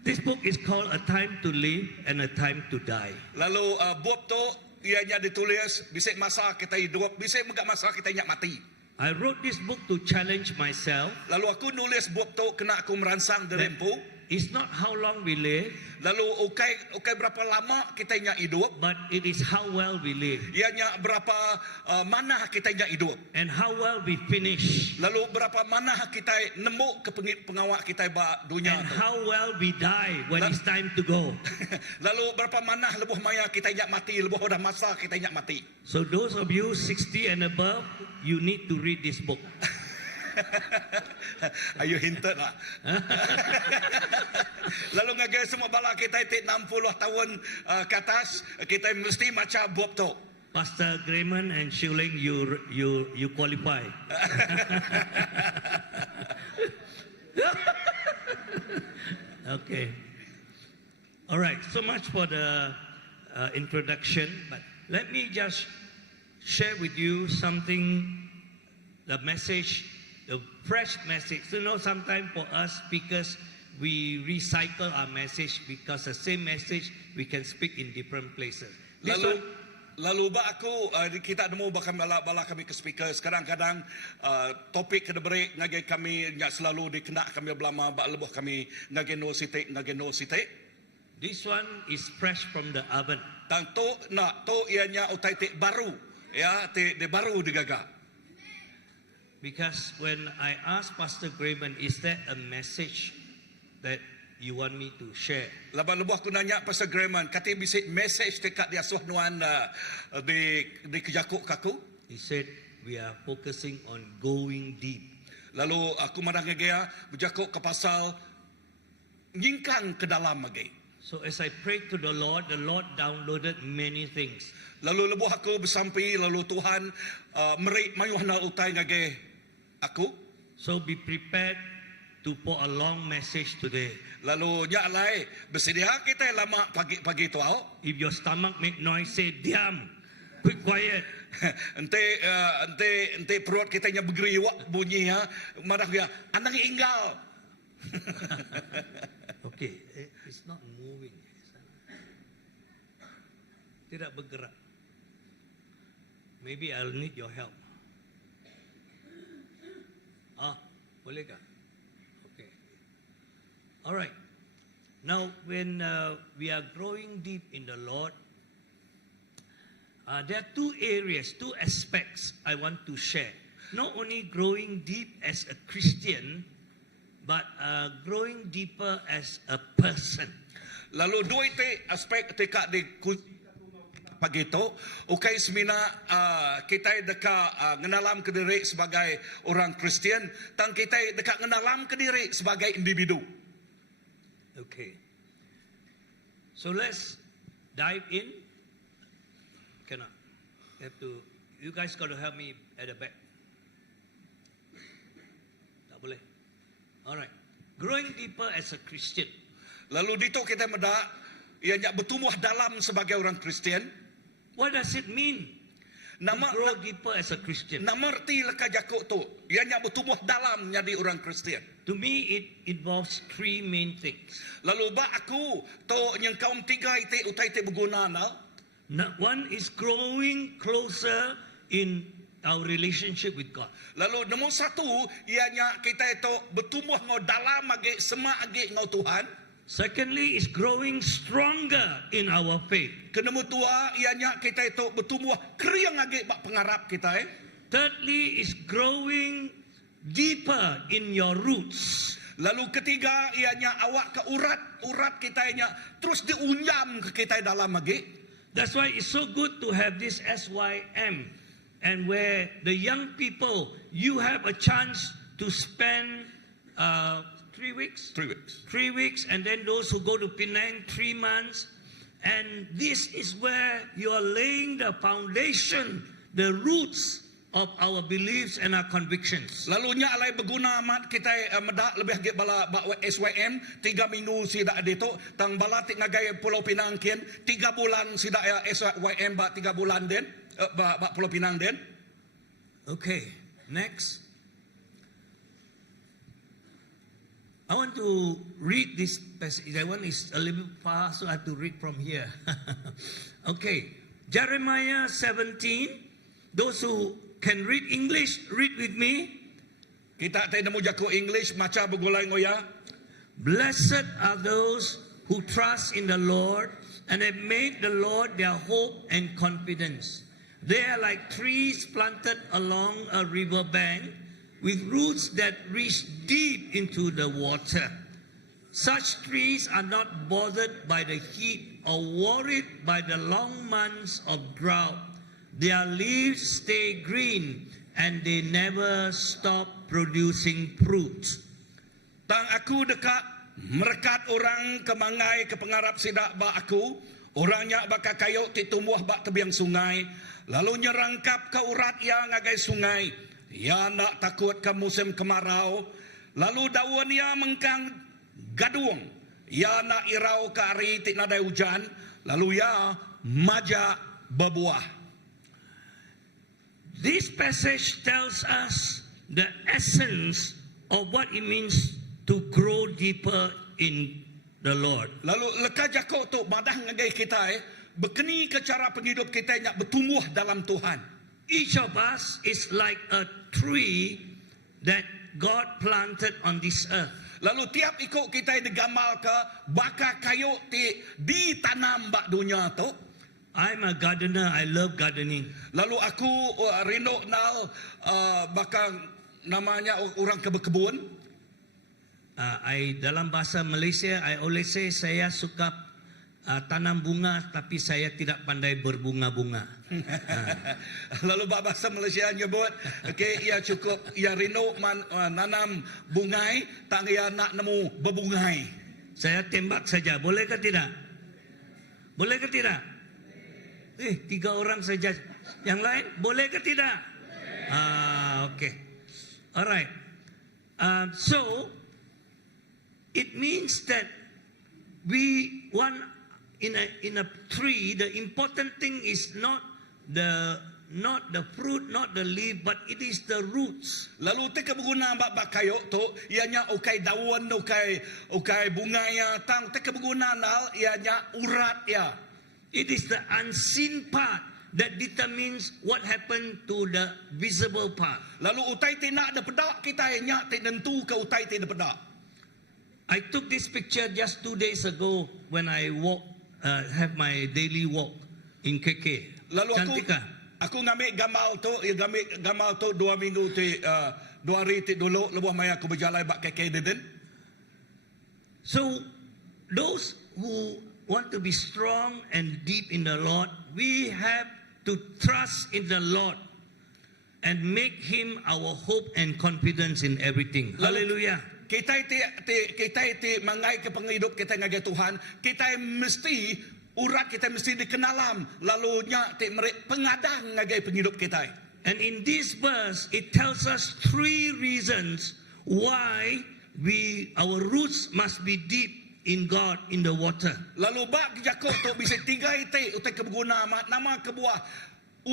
This book is called A Time to Live and A Time to Die. Lalu bob tu ianya ditulis bisik masa kita hidup, bisik megak masa kita inyak mati. I wrote this book to challenge myself. Lalu aku nulis bob tu kena aku merangsang derempu. It's not how long we live, Lalu ukai berapa lama kita inyak hidup. but it is how well we live Ianya berapa mana kita inyak hidup. and how well we finish Lalu berapa mana kita nemu ke pengawak kita ba dunia and tu. how well we die when it's time to go. Lalu berapa mana lebih maya kita inyak mati, lebih dah masa kita inyak mati. So those of you 60 and above, you need to read this book. Ayo hinted lah. Lalu ngagai semua bala kita itu 60 tahun ke atas, kita mesti macam bob tu. Pastor Grayman and Shuling, you qualify. Okay. All right. So much for the introduction. But let me just share with you something, the message, the fresh message. You know, sometimes for us speakers, we recycle our message because the same message we can speak in different places. This Lalu one, lalu ba aku kita nemu bakal bala kami ke speaker kadang-kadang topik kena break ngagai kami nya selalu dikenak kami belama ba lebuh kami ngagai no sitik. this one is fresh from the oven. Tang to nak to ianya utai tik baru ya tik de baru digaga. Because when I asked Pastor Grayman, is there a message that you want me to share? Laban lebuh aku nanya Pastor Grayman kata bisik message dekat di asuh nuan di kejakuk kaku. He said, we are focusing on going deep. Lalu aku marah ngegea berjakuk ke pasal nyingkang ke dalam lagi. So as I prayed to the Lord downloaded many things. Lalu lebuh aku bersampi lalu Tuhan merik mayuhna utai ngage aku. So be prepared to pour a long message today. Lalu nya alai bersedia kita lama pagi tu au. If your stomach make noise, say, diam, quick quiet. Ente perut kita nya bergeriwak bunyi ha. Marah dia anak inggal. Okay, it's not moving. Tidak bergerak. Maybe I'll need your help. Boleh kah? Okay. All right. Now, when we are growing deep in the Lord, there are two areas, two aspects I want to share. Not only growing deep as a Christian, but growing deeper as a person. Lalu dua itu aspek ketika di pagi itu, ukai semina kita dekat ngenalam ke diri sebagai orang Kristian, dan kita dekat ngenalam ke diri sebagai individu. Okay. So let's dive in. Cannot. You guys got to help me at the back. Tak boleh. All right. Growing deeper as a Christian. Lalu dito kita meda ianya bertumbuh dalam sebagai orang Kristian. What does it mean to grow deeper as a Christian? Namerti leka jakuk tu. Ianya bertumbuh dalam jadi orang Kristian. To me, it involves three main things. Lalu ba aku to yang kaum tiga itu utai itu berguna na. One is growing closer in our relationship with God. Lalu nombor satu ianya kita itu bertumbuh ngau dalam agi semak agi ngau Tuhan. Secondly is growing stronger in our faith. Kedua tua ianya kita itu bertumbuh keriang agi bak pengarap kita. Thirdly is growing deeper in your roots. Lalu ketiga ianya awak ke urat kita ianya terus diunyam ke kita dalam lagi. That's why it's so good to have this SYM, and where the young people, you have a chance to spend 3 weeks? 3 weeks. 3 weeks, and then those who go to Penang, 3 months. And this is where you are laying the foundation, the roots of our beliefs and our convictions. Lalu nya alai berguna amat kita medak lebih agak bala SYM 3 minggu sida adito tang bala tik ngagai Pulau Pinang kian 3 bulan sida SYM ba 3 bulan den ba Pulau Pinang den. Okay, next. I want to read this passage. That one is a little bit far, so I have to read from here. Okay, Jeremiah 17. Those who can read English, read with me. Kita tak nemu jago English maca begulai ngoya. Blessed are those who trust in the Lord and have made the Lord their hope and confidence. They are like trees planted along a river bank, with roots that reach deep into the water. Such trees are not bothered by the heat or worried by the long months of drought. Their leaves stay green and they never stop producing fruit. Tang aku dekat merekat orang kemangai ke pengarap sidak ba aku, orangnya baka kayu titumbuh bak tebiang sungai, lalu nyerangkap ke urat yang ngagai sungai. Ya nak takut ke musim kemarau. Lalu daun ya mengkang gadung. Ya nak irau ke hari tik nadai hujan. Lalu ya majak berbuah. This passage tells us the essence of what it means to grow deeper in the Lord. Lalu leka jakok tu madah ngagai kita berkeni ke cara penghidup kita yang bertumbuh dalam Tuhan. Each of us is like a tree that God planted on this earth. Lalu tiap ikut kita digamal ke bakal kayu ditanam bak dunia tu. I'm a gardener. I love gardening. Lalu aku rindu nal bakal namanya orang kebun. Dalam bahasa Malaysia, I always say saya suka tanam bunga, tapi saya tidak pandai berbunga-bunga. Lalu bahasa Malaysia nyebut, okay, ia cukup ia rindu nanam bungai, tak ia nak nemu berbungai. Saya tembak saja, boleh ke tidak? Boleh ke tidak? 3 orang saja. Yang lain, boleh ke tidak? Okay. Alright. So, it means that we want in a tree, the important thing is not the fruit, not the leaf, but it is the roots. Lalu te berguna bak kayu tu, ianya ukai daun, ukai bunga ya, tang te berguna nal ianya urat ya. It is the unseen part that determines what happened to the visible part. Lalu utai te nak ada pedak kita ianya te nentu ke utai te ada pedak. I took this picture just 2 days ago when I have my daily walk in KK. Lalu Cantik kan? aku ngambil gambar tu 2 minggu tu 2 hari tu dulu lebuh mai aku berjalan bak KK deden. So those who want to be strong and deep in the Lord, we have to trust in the Lord and make Him our hope and confidence in everything. Hallelujah. Kita mangai ke penghidup kita ngagai Tuhan, kita mesti urat kita mesti dikenalam lalu nya pengadang ngagai penghidup kita. And in this verse it tells us 3 reasons why our roots must be deep in God in the water. Lalu bak jakok tu bisa 3 ite utai kebeguna nama kebuah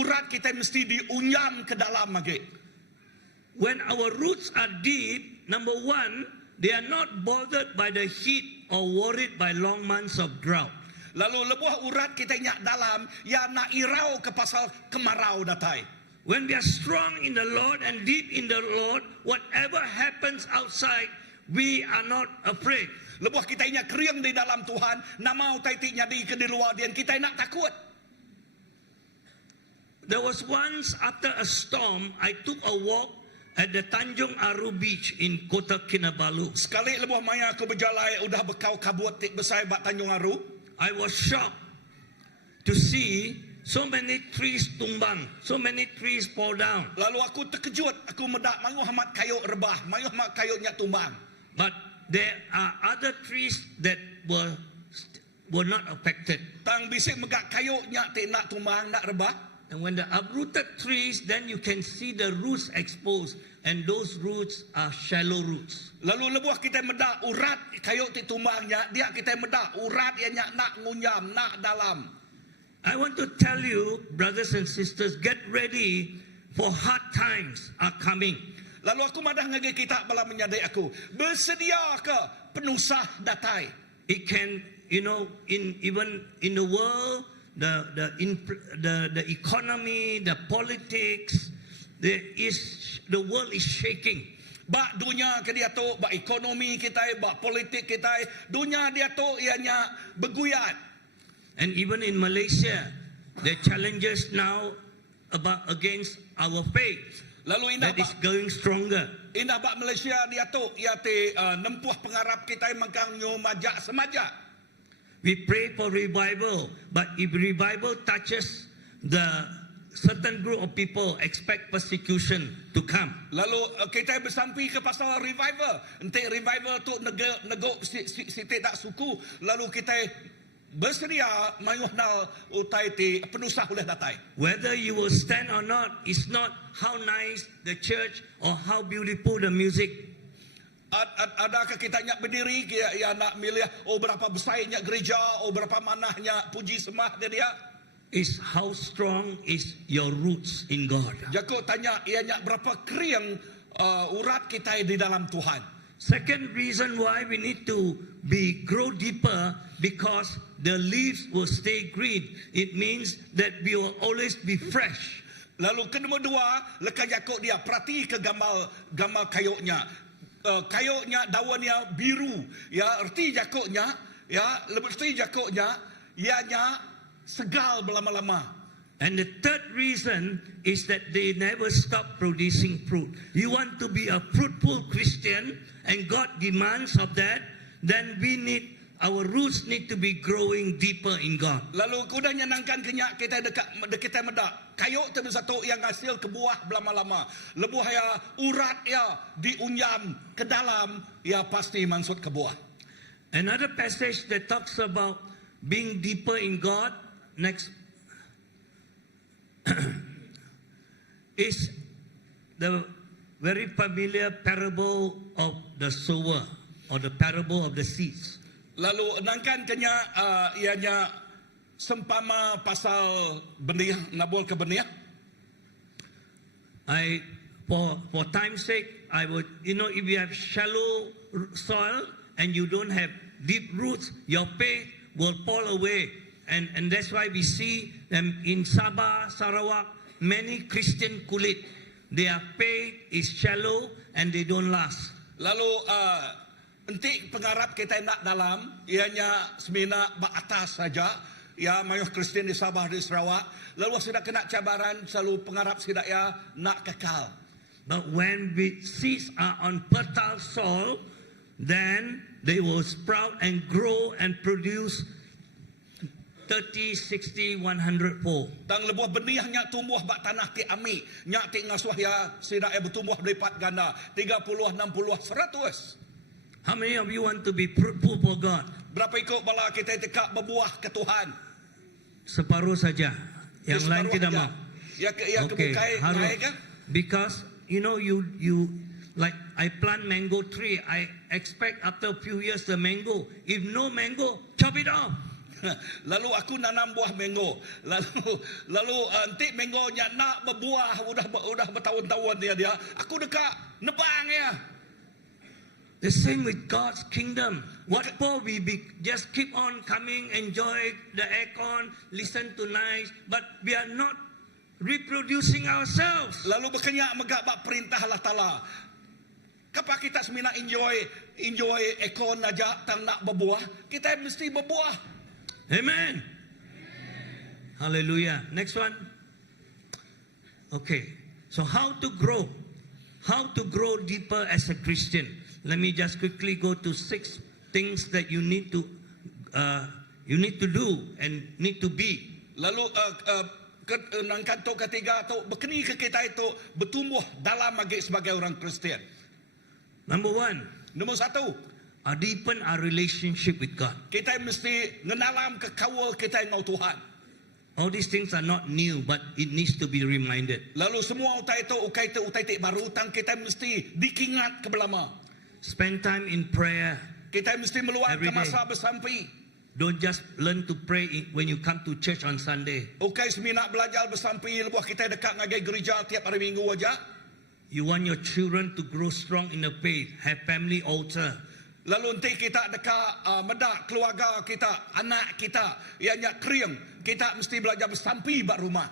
urat kita mesti diunyam ke dalam lagi. When our roots are deep, number 1, they are not bothered by the heat or worried by long months of drought. Lalu lebuh urat kita nyak dalam ya nak irau ke pasal kemarau datai. When we are strong in the Lord and deep in the Lord, whatever happens outside, we are not afraid. Lebuh kita nyak kering di dalam Tuhan, nama utai ti nyadi ke di luar dia kita nak takut. There was once after a storm, I took a walk at the Tanjung Aru Beach in Kota Kinabalu. Sekali lebuh maya aku berjalan udah bekau kabut tik besar bak Tanjung Aru. I was shocked to see so many trees tumbang, so many trees fall down. Lalu aku terkejut, aku medak manguh amat kayu rebah, manguh amat kayu nyak tumbang. But there are other trees that were not affected. Tang bisik megak kayu nyak tik nak tumbang, nak rebah. And when the uprooted trees, then you can see the roots exposed, and those roots are shallow roots. Lalu lebuh kita medak urat kayu tik tumbangnya, dia kita medak urat yang nyak nak ngunyam, nak dalam. I want to tell you, brothers and sisters, get ready for hard times are coming. Lalu aku madah ngagai kita bala menyadai aku, bersedia ke penusah datai. It can, even in the world, the economy, the politics, the world is shaking. Bak dunia ke dia tu, bak ekonomi kita, bak politik kita, dunia dia tu ianya berguyat. And even in Malaysia, the challenges now against our faith. Lalu that is going stronger. Indah bak Malaysia dia tu ia te nempuh pengarap kita mangkang nyo majak semajak. We pray for revival, but if revival touches the certain group of people, expect persecution to come. Lalu kita bersampi ke pasal revival. Nanti revival tu negok si tak suku. Lalu kita bersedia mayuhnal utai ti penusah oleh datai. Whether you will stand or not is not how nice the church or how beautiful the music. Adakah kita nak berdiri ya nak milih berapa besarnya gereja, berapa manahnya puji sembah dia? Is how strong is your roots in God. Jakut tanya ianya berapa kering urat kita di dalam Tuhan. Second reason why we need to grow deeper, because the leaves will stay green. It means that we will always be fresh. Lalu kedua dua, lekas Yakub dia perhati ke gambar kayunya. Kayunya daunnya biru. Ya, erti Yakubnya, ya, lebih erti Yakubnya, ianya segal berlama-lama. And the third reason is that they never stop producing fruit. You want to be a fruitful Christian, and God demands of that, then our roots need to be growing deeper in God. Lalu kuda nyenangkan kenyak kita dekat medak. Kayu tu satu yang hasil ke buah berlama-lama. Lebuh ya urat ya diunyam ke dalam, ya pasti maksud ke buah. Another passage that talks about being deeper in God, next, is the very familiar parable of the sower, or the parable of the seeds. Lalu nangkan kenya ianya sempama pasal benih, nabul ke benih. For time's sake, I would, if you have shallow soil and you don't have deep roots, your faith will fall away. And that's why we see them in Sabah, Sarawak, many Christian kulit. Their faith is shallow and they don't last. Lalu enti pengarap kita nak dalam, ianya semina atas saja, ya mayoritas Kristen di Sabah di Sarawak. Lalu sudah kena cabaran, selalu pengarap sidak ya nak kekal. But when seeds are on fertile soil, then they will sprout and grow and produce 30, 60, 100 fold. Tang lebuh benih nya tumbuh bak tanah ti ami, nya ti ngasuh ya sidak ya bertumbuh berlipat ganda, 30, 60, 100. How many of you want to be fruitful for God? Berapa ikut bala kita tekak berbuah ke Tuhan? Separuh saja. Yang lain tidak mau. Ya Okay, kebukai harus. naik kan? Because you like I plant mango tree, I expect after a few years the mango. If no mango, chop it off. Lalu aku nanam buah mango. Lalu nanti mango nya nak berbuah udah bertahun-tahun dia. Aku dekat nebang ya. The same with God's kingdom. What for we just keep on coming, enjoy the aircon, listen to nice, but we are not reproducing ourselves. Lalu berkenyak megak bak perintah Allah Ta'ala. Kapa kita semina enjoy aircon aja tang nak berbuah, kita mesti berbuah. Amen. Hallelujah. Next one. Okay. So how to grow? How to grow deeper as a Christian? Let me just quickly go to 6 things that you need to do and need to be. Lalu nangkan tu ketiga tu berkeni ke kita itu bertumbuh dalam bagi sebagai orang Kristian. Number 1. Nombor 1, Deepen our relationship with God. kita mesti ngenalam ke kawal kita dengan Tuhan. All these things are not new, but it needs to be reminded. Lalu semua utai tik baru tang kita mesti dikingat ke belama. Spend time in prayer. Kita mesti meluangkan Every day. masa bersampai. Don't just learn to pray when you come to church on Sunday. Ukai semina belajar bersampai lebuh kita dekat ngagai gereja tiap hari minggu aja. You want your children to grow strong in the faith. Have family altar. Lalu nanti kita dekat medak keluarga kita, anak kita, ianya kriang, kita mesti belajar bersampai bak rumah.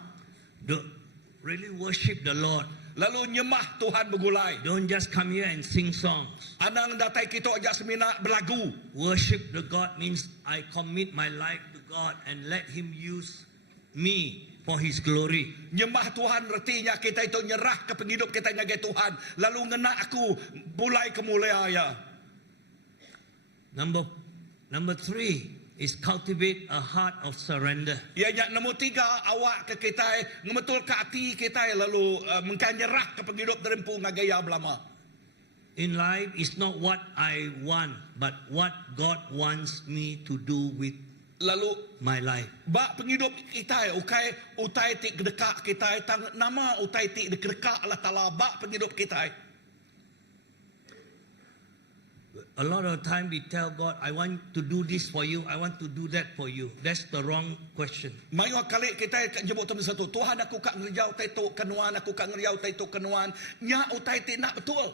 Really worship the Lord. Lalu nyemah Tuhan bergulai. Don't just come here and sing songs. Anang datai kita aja semina berlagu. Worship the God means I commit my life to God and let Him use me for His glory. Nyembah Tuhan artinya kita itu nyerah ke penghidup kita ngagai Tuhan. Lalu ngena aku mulai kemuliaan. Number 3 is cultivate a heart of surrender. Ianya nombor 3, awak ke kita ngemetul ke hati kita lalu mengkan nyerah ke penghidup derempu ngagaya belama. In life, it's not what I want, but what God wants me to do with Lalu my life. bak penghidup kita utai tik dekat kita tang nama utai tik dekat Allah Taala bak penghidup kita. A lot of time we tell God, I want to do this for you, I want to do that for you. That's the wrong question. Mayu kali kita jemput tu satu Tuhan aku kak ngerjau tai tu kenuan aku kak ngerjau tai tu kenuan nya utai tik nak betul.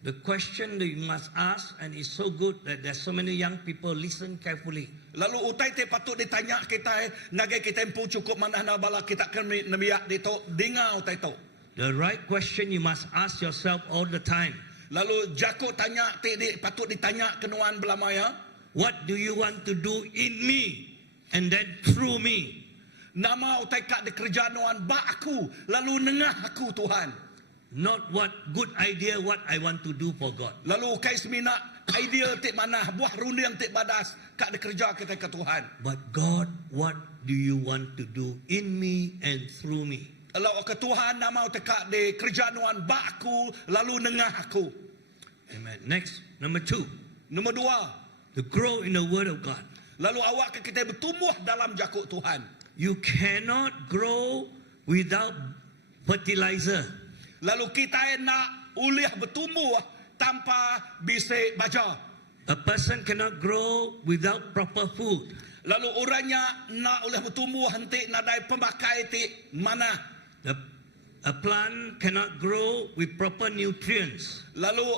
The question that you must ask, and it's so good that there's so many young people listen carefully. Lalu utai te patut ditanya kita nagai kita empu cukup mana na bala kita akan namiak dito dengar utai to. The right question you must ask yourself all the time. Lalu jako tanya te patut ditanya kenuan belamaya. What do you want to do in me and then through me? Nama utai kak di kerja nuan ba aku lalu nengah aku Tuhan. Not what good idea what I want to do for God. Lalu kai semina idea te mana buah rundiang te badas kak di kerja kita ke Tuhan. But God, what do you want to do in me and through me? Lalu ke Tuhan nama utai kak di kerja nuan ba aku lalu nengah aku. Amen. Next, number 2, Nombor 2, to grow in the Word of God. lalu awak ke kita bertumbuh dalam jakut Tuhan. You cannot grow without fertilizer. Lalu kita nak uliah bertumbuh tanpa bisa baca. A person cannot grow without proper food. Lalu orangnya nak uliah bertumbuh henti nadai pemakai ti mana. A plant cannot grow with proper nutrients. Lalu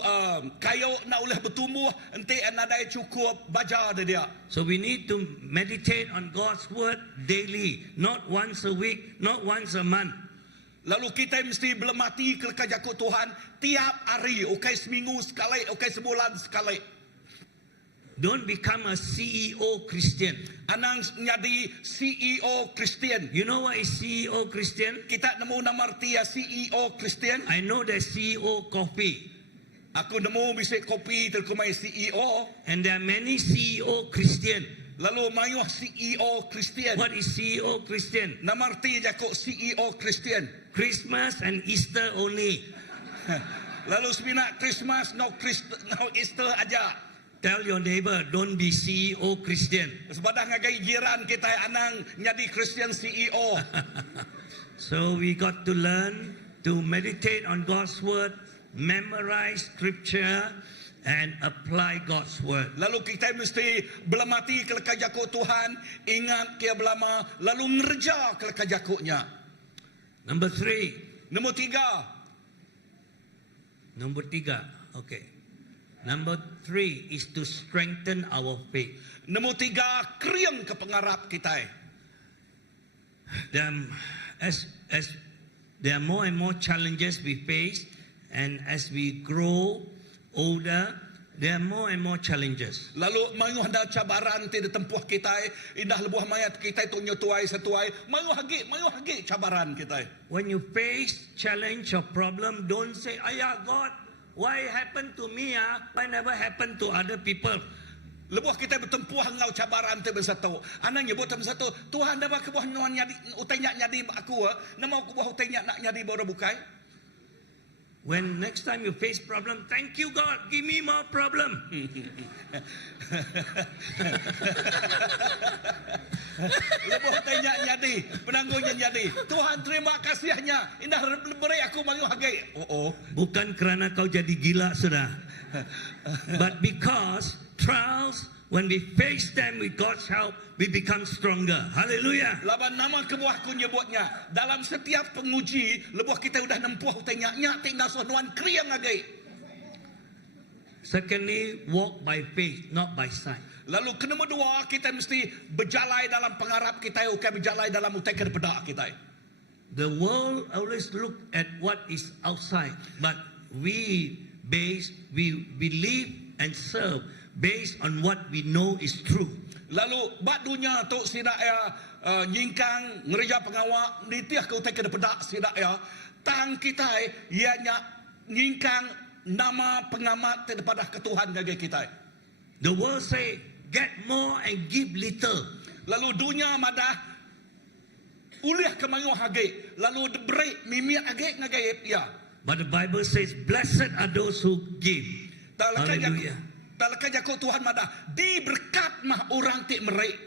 kayu nak uliah bertumbuh henti nadai cukup baca dia. So we need to meditate on God's word daily, not once a week, not once a month. Lalu kita mesti belemati ke jakut Tuhan tiap hari, okay seminggu sekali, okay sebulan sekali. Don't become a CEO Christian. Anang jadi CEO Kristian. You know what is CEO Christian? Kita nemu nama arti CEO Kristian. I know that CEO coffee. Aku nemu bisa kopi terkumai CEO. And there are many CEO Christian. Lalu mayuh CEO Kristian. What is CEO Christian? Nama arti jakut CEO Kristian. Christmas and Easter only. Lalu semina Christmas no Easter aja. Tell your neighbor, don't be CEO Christian. Sebadah ngagai jiran kita anang jadi Kristian CEO. So we got to learn to meditate on God's word, memorize scripture, and apply God's word. Lalu kita mesti belamati ke jakut Tuhan, ingat ke belama, lalu ngerja ke jakutnya. Number 3. Nombor 3. Number 3. Okay. Number 3 is to strengthen our faith. Nombor 3, kriang ke pengarap kita. As there are more and more challenges we face, and as we grow older, there are more and more challenges. Lalu mayuh ada cabaran ti ditempuh kita, indah lebuh mayat kita tu nyotuai setuai, mayuh hagi cabaran kita. When you face challenge or problem, don't say, "Ayah God, why happened to me? Why never happened to other people?" Lebuh kita bertempuh ngau cabaran ti bersatu. Anang nyebut bersatu, Tuhan dah bak buah nuan nyadi utai nyak nyadi aku, nama aku buah utai nyak nak nyadi baru bukai. When next time you face problem, thank you God, give me more problem. Lebuh tanya nyadi, penangguhnya nyadi. Tuhan terima kasihnya, indah beri aku mangu hagai. Bukan kerana kau jadi gila sudah. But because trials, when we face them with God's help, we become stronger. Hallelujah. Laban nama kebuah ku nyebutnya, dalam setiap penguji, lebuh kita udah nempuh tanya nyak tinggal sonuan kriang hagai. Secondly, walk by faith, not by sight. Lalu ke nombor 2, kita mesti berjalai dalam pengarap kita, bukan berjalai dalam utai kepada kita. The world always look at what is outside, but we believe and serve based on what we know is true. Lalu bak dunia tu sidak ya nyingkang ngereja pengawak nitiah ke utai kepada sidak ya tang kita ianya nyingkang nama pengamat daripada ke Tuhan gage kita. The world say get more and give little. Lalu dunia madah uliah ke mangu hage lalu debreak mimi age ngagaib ya. But the Bible says blessed are those who give. Hallelujah. Talaka jakut Tuhan madah diberkat mah orang tik mereik.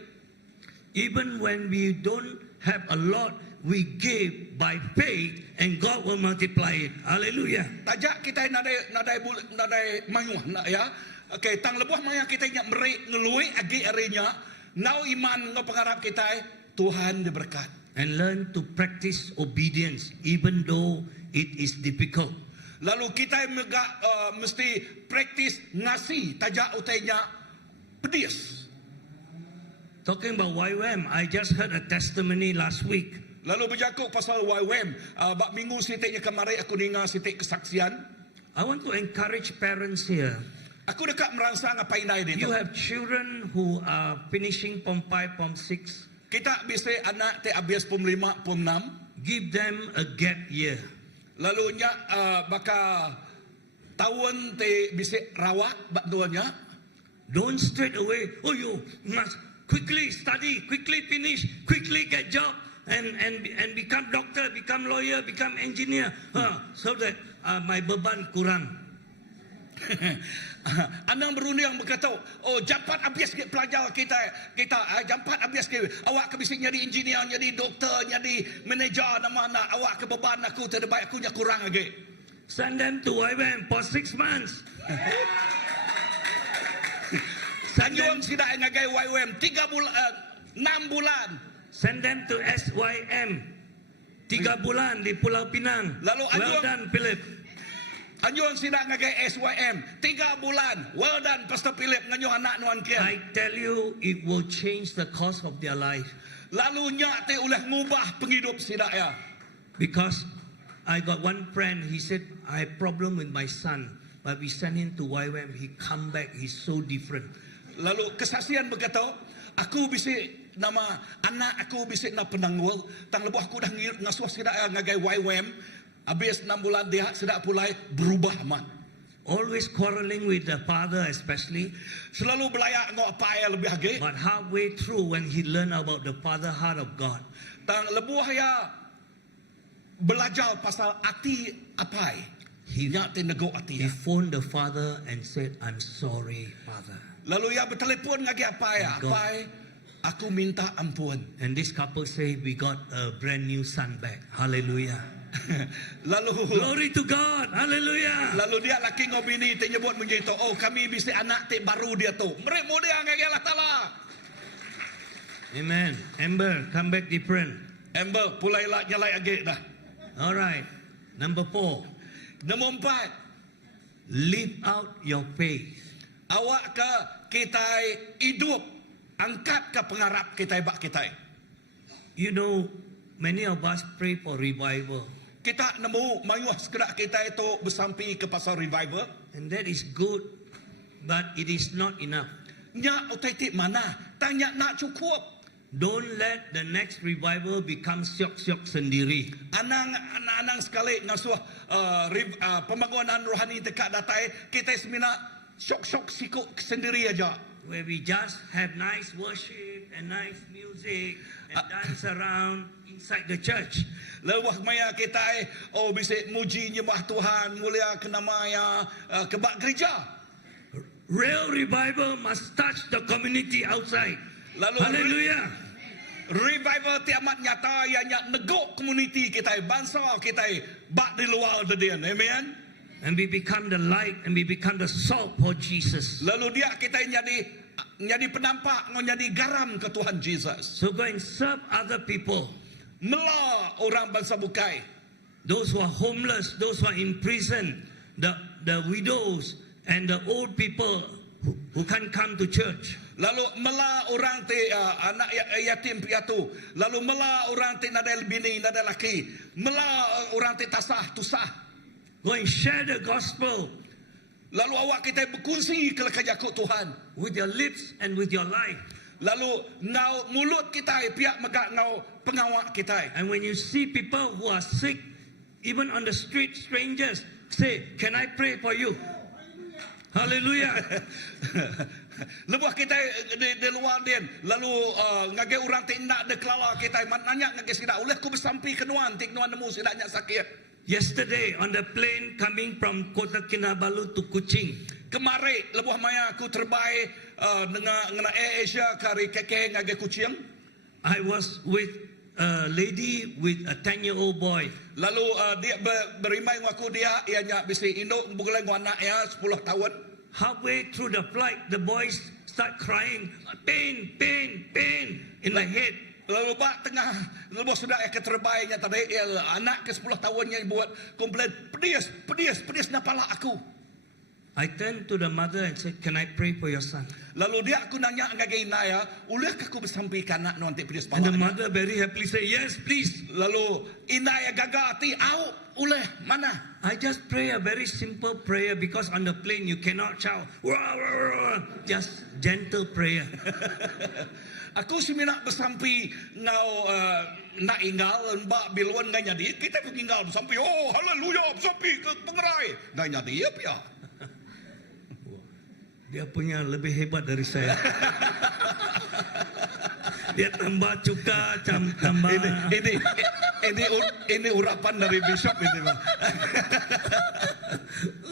Even when we don't have a lot, we give by faith and God will multiply it. Hallelujah. Tajak kita nadai manguh nak ya. Okay, tang lebuh maya kita nyak mereik ngelui agi arinya. Nau iman ngau pengarap kita Tuhan diberkat. And learn to practice obedience even though it is difficult. Lalu kita mesti praktis ngasih tajak utainya pedis. Talking about YWAM, I just heard a testimony last week. Lalu berjakuk pasal YWAM, bak minggu sitiknya kemarin aku dengar sitik kesaksian. I want to encourage parents here. Aku dekat merangsang apa inai dia You tu. have children who are finishing Form 5, Form 6. Kita bisa anak te habis pom 5, pom 6. Give them a gap year. Lalu nya baka tahun te bisa rawat bantuannya. Don't straight away, oh you must quickly study, quickly finish, quickly get job and become doctor, become lawyer, become engineer, so that my beban kurang. Anang berunding berkata, oh jampat habis ke pelajar kita jampat habis ke awak ke bisa jadi engineer, jadi doktor, jadi manager nama anak awak ke beban aku terbaik aku nya kurang lagi. Send them to YWAM for 6 months. Send them, Anjuang sida ngagai YWAM 3 bulan 6 bulan. send them to SYM 3 bulan di Pulau Pinang. Lalu Well anjuang- done, Philip. Anjuang sida ngagai SYM 3 bulan. Well done Pastor Philip nganyo anak nuan kian. I tell you, it will change the course of their life. Lalu nya te ulah ngubah penghidup sida ya. Because I got one friend, he said, I have problem with my son. But we send him to YWAM, he come back, he's so different. Lalu kesaksian berkata, aku bisa nama anak aku bisa na penangwal, tang lebuh aku dah ngasuh sida ngagai YWAM, habis 6 bulan dia sida pulai berubah man. Always quarreling with the father especially. Selalu belayak ngau apa yang lebih lagi. But halfway through when he learned about the father heart of God, Tang lebuh ya belajar pasal ati apai. he, Nya te nego ati. he phoned the father and said, I'm sorry, father. Lalu ya bertelepon ngagi apai God. apai aku minta ampun. And this couple say, we got a brand new son back. Hallelujah. Lalu Glory to God. Hallelujah. Lalu dia laki ngau bini te nyebut begitu. Oh kami bisa anak te baru dia tu. Mereka muda ngagi Allah Taala. Amen. Amber, come back different. Amber pulai lah nyalai age dah. All right. Number 4, Nombor 4, live out your faith. awak ke kita hidup angkat ke pengarap kita bak kita. You know, many of us pray for revival. Kita nemu mayuh sekedak kita itu bersampi ke pasal revival. And that is good, but it is not enough. Nya otai mana? Tanya nak cukup. Don't let the next revival become syok-syok sendiri. Anang sekali ngasuh pembangunan rohani dekat datai kita semina syok-syok sikuk sendiri aja. Where we just have nice worship and nice music and dance around inside the church. Lewah maya kita oh bisa muji nyembah Tuhan, mulia ke namanya ke bak gereja. Real revival must touch the community outside. Lalu Hallelujah. revival tiamat nyata yang negok komuniti kita, bangsa kita bak di luar dadian. Amen. And we become the light and we become the salt for Jesus. Lalu dia kita jadi penampak, jadi garam ke Tuhan Jesus. So go and serve other people. Mela orang bangsa bukai. Those who are homeless, those who are in prison, the widows and the old people who can't come to church. Lalu mela orang te anak yatim piatu. Lalu mela orang te nada bini, nada laki. Mela orang te tasah, tusah. Go and share the gospel Lalu awak kita berkongsi kelekajakut Tuhan. with your lips and with your life. Lalu ngau mulut kita pihak megak ngau pengawak kita. And when you see people who are sick, even on the street, strangers, say, can I pray for you? Hallelujah. Lepas kita di luar dia, lalu ngagai orang tindak de kelala kita nanya ngagai sida oleh ku bersampi kenuan tik nuan nemu sidanya sakit. Yesterday on the plane coming from Kota Kinabalu to Kuching, Kemarin lebuh maya aku terbaik dengan Air Asia kari keke ngagai Kuching. I was with a lady with a 10-year-old boy. Lalu dia berimai ngaku dia ianya bisi induk bukan anak ya 10 tahun. Halfway through the flight, the boys start crying, pain, pain, pain in the head. Lalu bak tengah lepas sudah ke terbaiknya tadi anak ke 10 tahunnya buat komplain pedis napala aku. I turned to the mother and said, "Can I pray for your son?" Lalu dia aku nanya ngagai inaya, ulahkah aku bersampaikan anak nanti pedis And the pala. mother very happily said, "Yes, please." Lalu inaya gagati au uleh mana? I just pray a very simple prayer because on the plane you cannot shout. Wah, wah, wah. Just gentle prayer. Aku semina bersampi ngau nak inggal mbak biluan ngai nyadi kita pun inggal bersampi oh haleluya bersampi ke pengerai ngai nyadi ya pia. Dia punya lebih hebat dari saya. Dia tambah cuka, tambah. Ini urapan dari bishop ini bang.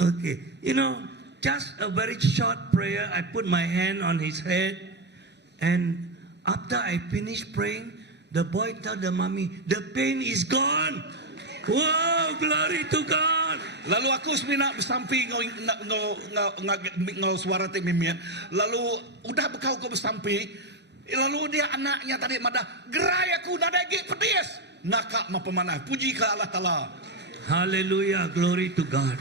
Okay, you know, just a very short prayer. I put my hand on his head, and after I finished praying, the boy told the mommy, "The pain is gone." Wow, glory to God. Lalu aku semina bersampi ngau suara temimian. Lalu udah bekau ko bersampi. Lalu dia anaknya tadi mada gerai aku nada gig pedis. Nakak mapemanah. Puji ke Allah Taala. Hallelujah, glory to God.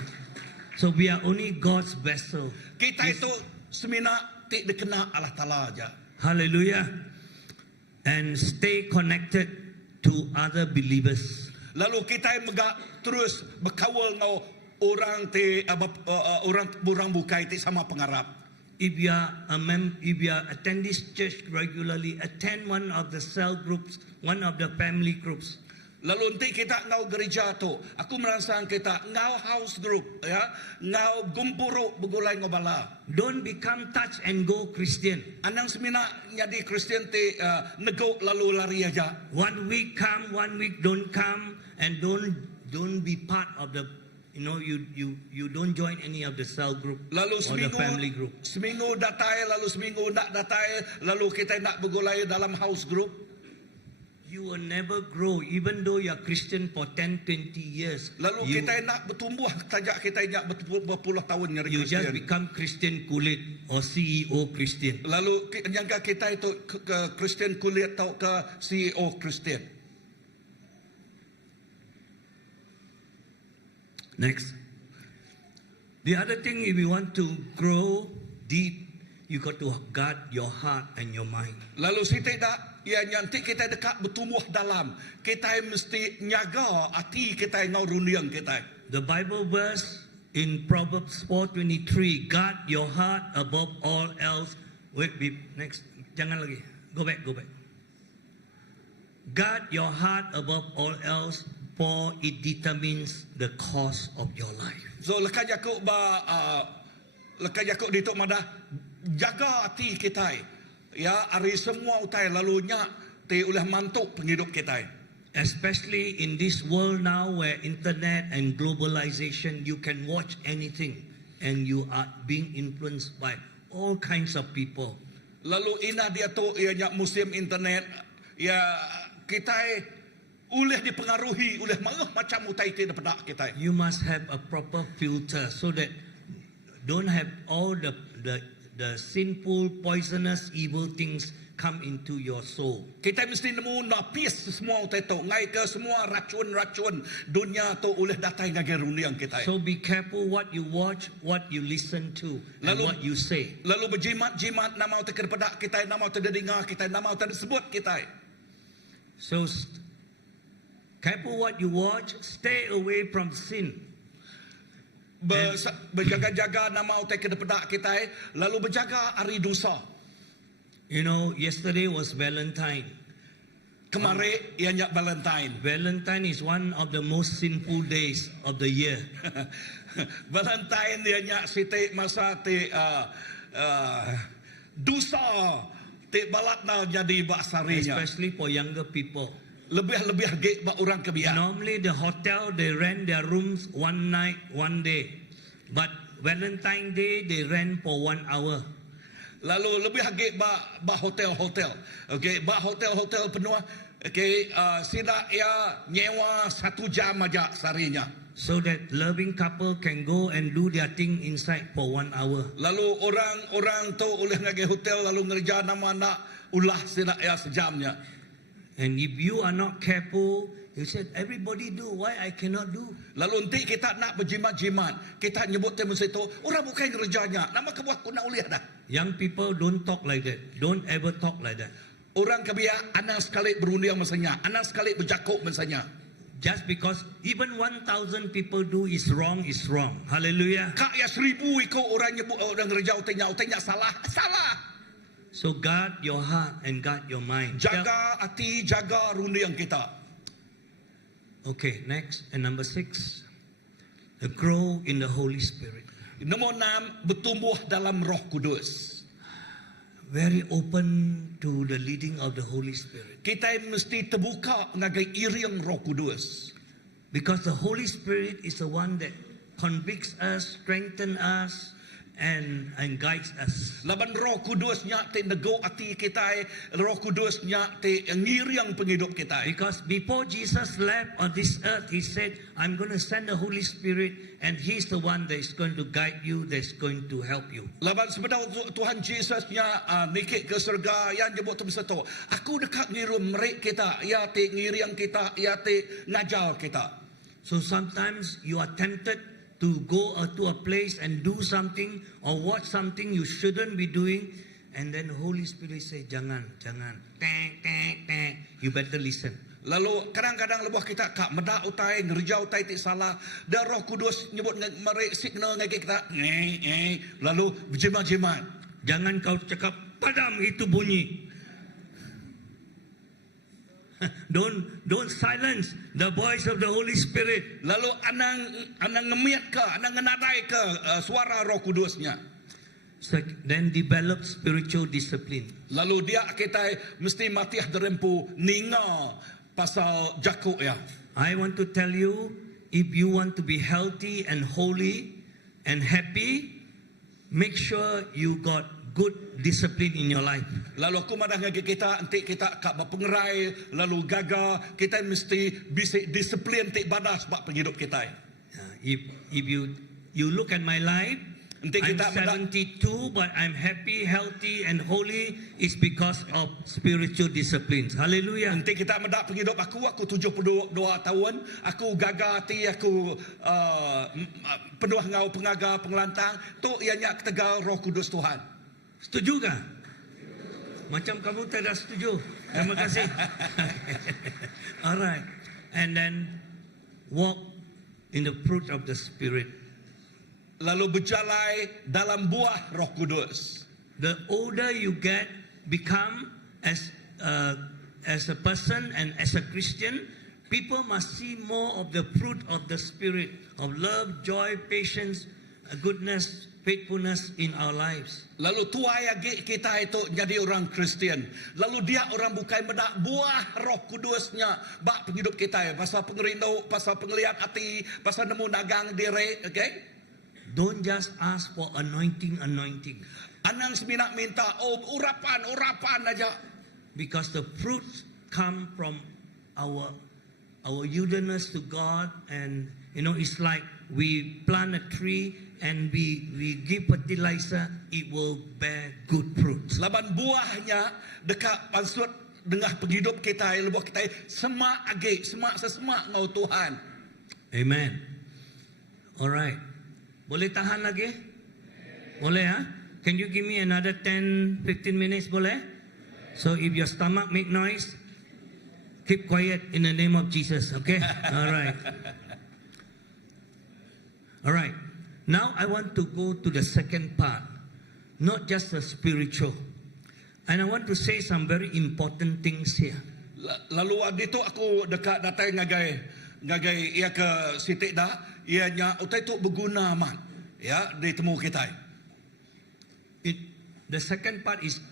So we are only God's vessel. Kita itu semina tik dikena Allah Taala aja. Hallelujah. And stay connected to other believers. Lalu kita megak terus berkawal ngau orang orang bukai ti sama pengarap. If you are attend this church regularly, attend one of the cell groups, one of the family groups. Lalu nanti kita ngau gereja tu, aku merasa kita ngau house group, ya, ngau gumpuro begulai ngobala. Don't become touch and go Christian. Anang semina jadi Kristen ti nego lalu lari aja. 1 week come, 1 week don't come, and don't be part of the, you don't join any of the cell group Lalu or the family group. seminggu datai, lalu seminggu nak datai, lalu kita nak bergulai dalam house group. You will never grow even though you are Christian for 10-20 years. Lalu kita nak bertumbuh tajak kita nak berpuluh tahun nyari You just Kristen. become Christian kulit or CEO Christian. Lalu jangka kita itu ke Kristen kulit atau ke CEO Kristen. Next. The other thing, if you want to grow deep, you got to guard your heart and your mind. Lalu si tidak ya nanti kita dekat bertumbuh dalam kita mesti nyaga hati kita ngau runiang kita. The Bible verse in Proverbs 4:23, guard your heart above all else. Wait, next. Jangan lagi. Go back. Guard your heart above all else, for it determines the course of your life. So lekas jakuk dituk madah jaga hati kita. Ya, hari semua utai lalu nyak te ulah mantuk penghidup kita. Especially in this world now where internet and globalization, you can watch anything and you are being influenced by all kinds of people. Lalu ina dia tu ia nyak musim internet ya kita oleh dipengaruhi oleh macam utai te daripada kita. You must have a proper filter so that don't have all the sinful, poisonous, evil things come into your soul. Kita mesti nemu napis semua utai tu ngai ke semua racun-racun dunia tu oleh datang ngagai runiang kita. So be careful what you watch, what you listen to, and what you say. Lalu berjimat-jimat nama utai kepada kita, nama utai dengar kita, nama utai disebut kita. So careful what you watch, stay away from sin. Berjaga-jaga nama utai kepada kita, lalu berjaga hari dosa. You know, yesterday was Valentine. Kemarin ianya Valentine. Valentine is one of the most sinful days of the year. Valentine ianya siti masa ti dosa ti balatna jadi baksarinya. Especially for younger people. Lebih-lebih ge ba orang kebiak. Normally the hotel they rent their rooms one night, one day. But Valentine Day they rent for 1 hour. Lalu lebih ge ba hotel-hotel. Okey, ba hotel-hotel penuh. Okey, sida ia nyewa 1 jam aja sarinya. So that loving couple can go and do their thing inside for 1 hour. Lalu orang tu oleh ngage hotel lalu ngerja nama nak ulah sida ia sejamnya. And if you are not careful, you said, everybody do, why I cannot do? Lalu nanti kita nak berjimat-jimat. Kita nyebut temu situ, orang bukan kerjanya. Nama kebuat ku nak uliah dah. Young people don't talk like that. Don't ever talk like that. Orang kabia anak sekali berundiang masanya. Anak sekali berjakuk masanya. Just because even 1,000 people do is wrong. Hallelujah. Kak ya 1,000 ikut orang nyebut orang kerja utenya salah. Salah. So guard your heart and guard your mind. Jaga hati, jaga rundiang kita. Okay, next. And number 6, grow in the Holy Spirit. Nombor 6, bertumbuh dalam Roh Kudus. Very open to the leading of the Holy Spirit. Kita mesti terbuka ngagai iriang Roh Kudus. Because the Holy Spirit is the one that convicts us, strengthens us, and guides us. Laban Roh Kudusnya te nego hati kita, Roh Kudusnya te ngiriang penghidup kita. Because before Jesus left on this earth, He said, I'm going to send the Holy Spirit, and He's the one that is going to guide you, that's going to help you. Laban sebenarnya Tuhan Yesusnya nikik ke surga, yang nyebut tu bersatu. Aku dekat ngirum merik kita, ya te ngiriang kita, ya te ngajar kita. So sometimes you are tempted to go to a place and do something or watch something you shouldn't be doing, and then the Holy Spirit say, jangan. You better listen. Lalu kadang-kadang lebuh kita kak medak utai, ngerja utai ti salah. Dan Roh Kudus nyebut merik signal ngagi kita. Lalu berjimat-jimat. Jangan kau cakap, padam itu bunyi. Don't silence the voice of the Holy Spirit. Lalu anang ngemiat ke, anang ngenadai ke suara Roh Kudusnya. So then develop spiritual discipline. Lalu dia kita mesti matiah derempu ninga pasal jakuk ya. I want to tell you, if you want to be healthy and holy and happy, make sure you got good discipline in your life. Lalu aku madah ngagi kita, nanti kita kak berpengerai, lalu gagal, kita mesti bisa disiplin ti badah sebab penghidup kita. If you look at my life, Nanti I'm kita 72, but I'm happy, healthy, and holy. It's because of spiritual disciplines. Hallelujah. Nanti kita mendak penghidup aku 72 tahun, aku gagal hati, aku penuh ngau pengaga pengelantang, tu ianya ketegal Roh Kudus Tuhan. Setuju kah? Macam kamu tidak setuju. Terima kasih. Alright. And then walk in the fruit of the Spirit. Lalu berjalan dalam buah Roh Kudus. The older you get, become as a person and as a Christian, people must see more of the fruit of the Spirit, of love, joy, patience, goodness, faithfulness in our lives. Lalu tuai agi kita itu jadi orang Kristian. Lalu dia orang bukan mendak buah Roh Kudusnya bak penghidup kita. Pasal pengerindu, pasal penglihat hati, pasal nemu dagang diri, okay? Don't just ask for anointing. Anang seminak minta urapan aja. Because the fruits come from our yieldedness to God, and it's like we plant a tree and we give fertilizer, it will bear good fruits. Laban buahnya dekat pansut dengah penghidup kita, lebuh kita semak agi, semak ngau Tuhan. Amen. Alright. Boleh tahan lagi? Boleh ha? Can you give me another 10-15 minutes boleh? So if your stomach make noise, keep quiet in the name of Jesus, okay? Alright. Alright. Now I want to go to the second part, not just the spiritual. And I want to say some very important things here. Lalu adito aku dekat datang ngagai ia ke sitik dah. Ianya utai tu berguna amat ya ditemu kita. The second part is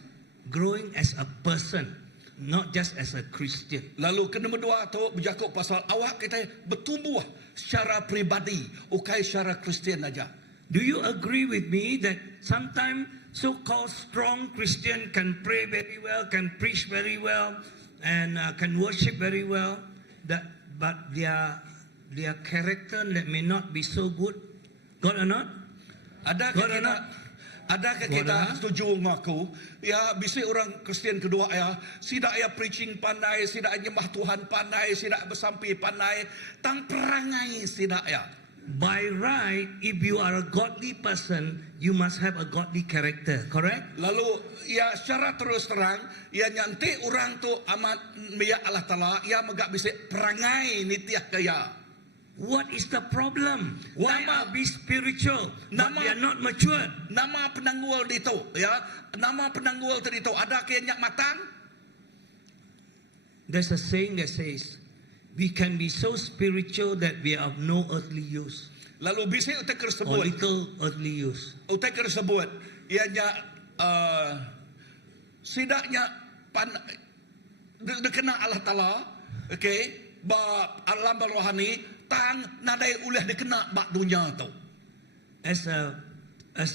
growing as a person, not just as a Christian. Lalu kedua dua tu berjakuk pasal awak kita bertumbuh secara pribadi, bukan secara Kristian aja. Do you agree with me that sometimes so-called strong Christian can pray very well, can preach very well, and can worship very well, but their character that may not be so good? God or not? Adakah kita setuju dengan aku? Ya, bisi orang Kristian kedua ya, sidak ya preaching pandai, sidak nyembah Tuhan pandai, sidak bersampi pandai, tang perangai sidak ya. By right, if you are a godly person, you must have a godly character, correct? Lalu ya secara terus terang, ya nyanti orang tu amat miyak Allah Ta'ala, ya megak bisi perangai nitiah kaya. What is the problem? Why Nama- are we spiritual, but Nama- we are not mature? Nama penanggual dito, ya, nama penanggual dito, ada kenyak matang? There's a saying that says, we can be so spiritual that we are of no earthly use, Lalu bisi utek or tersebut, little earthly use. utek tersebut, ianya sidaknya dikenal Allah Ta'ala, okay, ba alam rohani, tang nadai ulah dikena bak dunia tu. As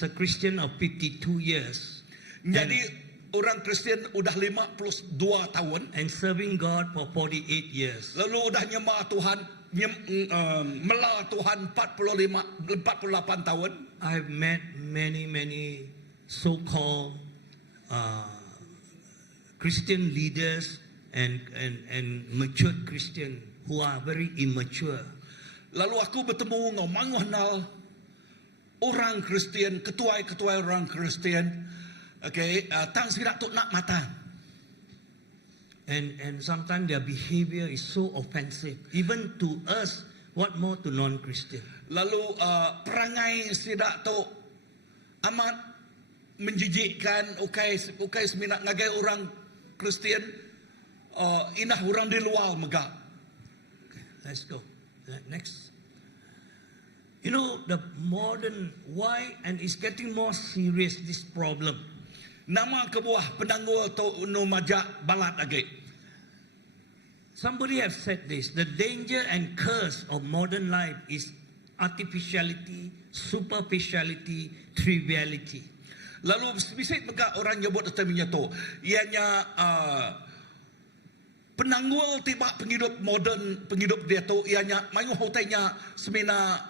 a Christian of 52 years, Jadi orang Kristian udah 52 tahun, and serving God for 48 years, lalu udah nyembah Tuhan, melah Tuhan 48 tahun. I've met many so-called Christian leaders and matured Christian who are very immature. Lalu aku bertemu dengan mengenal orang Kristian, ketua-ketua orang Kristian, okay, tang sidak tu nak matang. And sometimes their behavior is so offensive, even to us, what more to non-Christian. Lalu perangai sidak tu amat menjijikkan, ukai seminat ngagai orang Kristian, inah orang di luar megak. Let's go. Next. You know, the modern, why, and it's getting more serious, this problem. Nama kebuah penanggul tu no majak balat lagi. Somebody have said this, the danger and curse of modern life is artificiality, superficiality, triviality. Lalu bisik megak orang nyebut tetemanya tu, ianya penanggul tiba penghidup modern, penghidup dia tu ianya mayu hotainya semina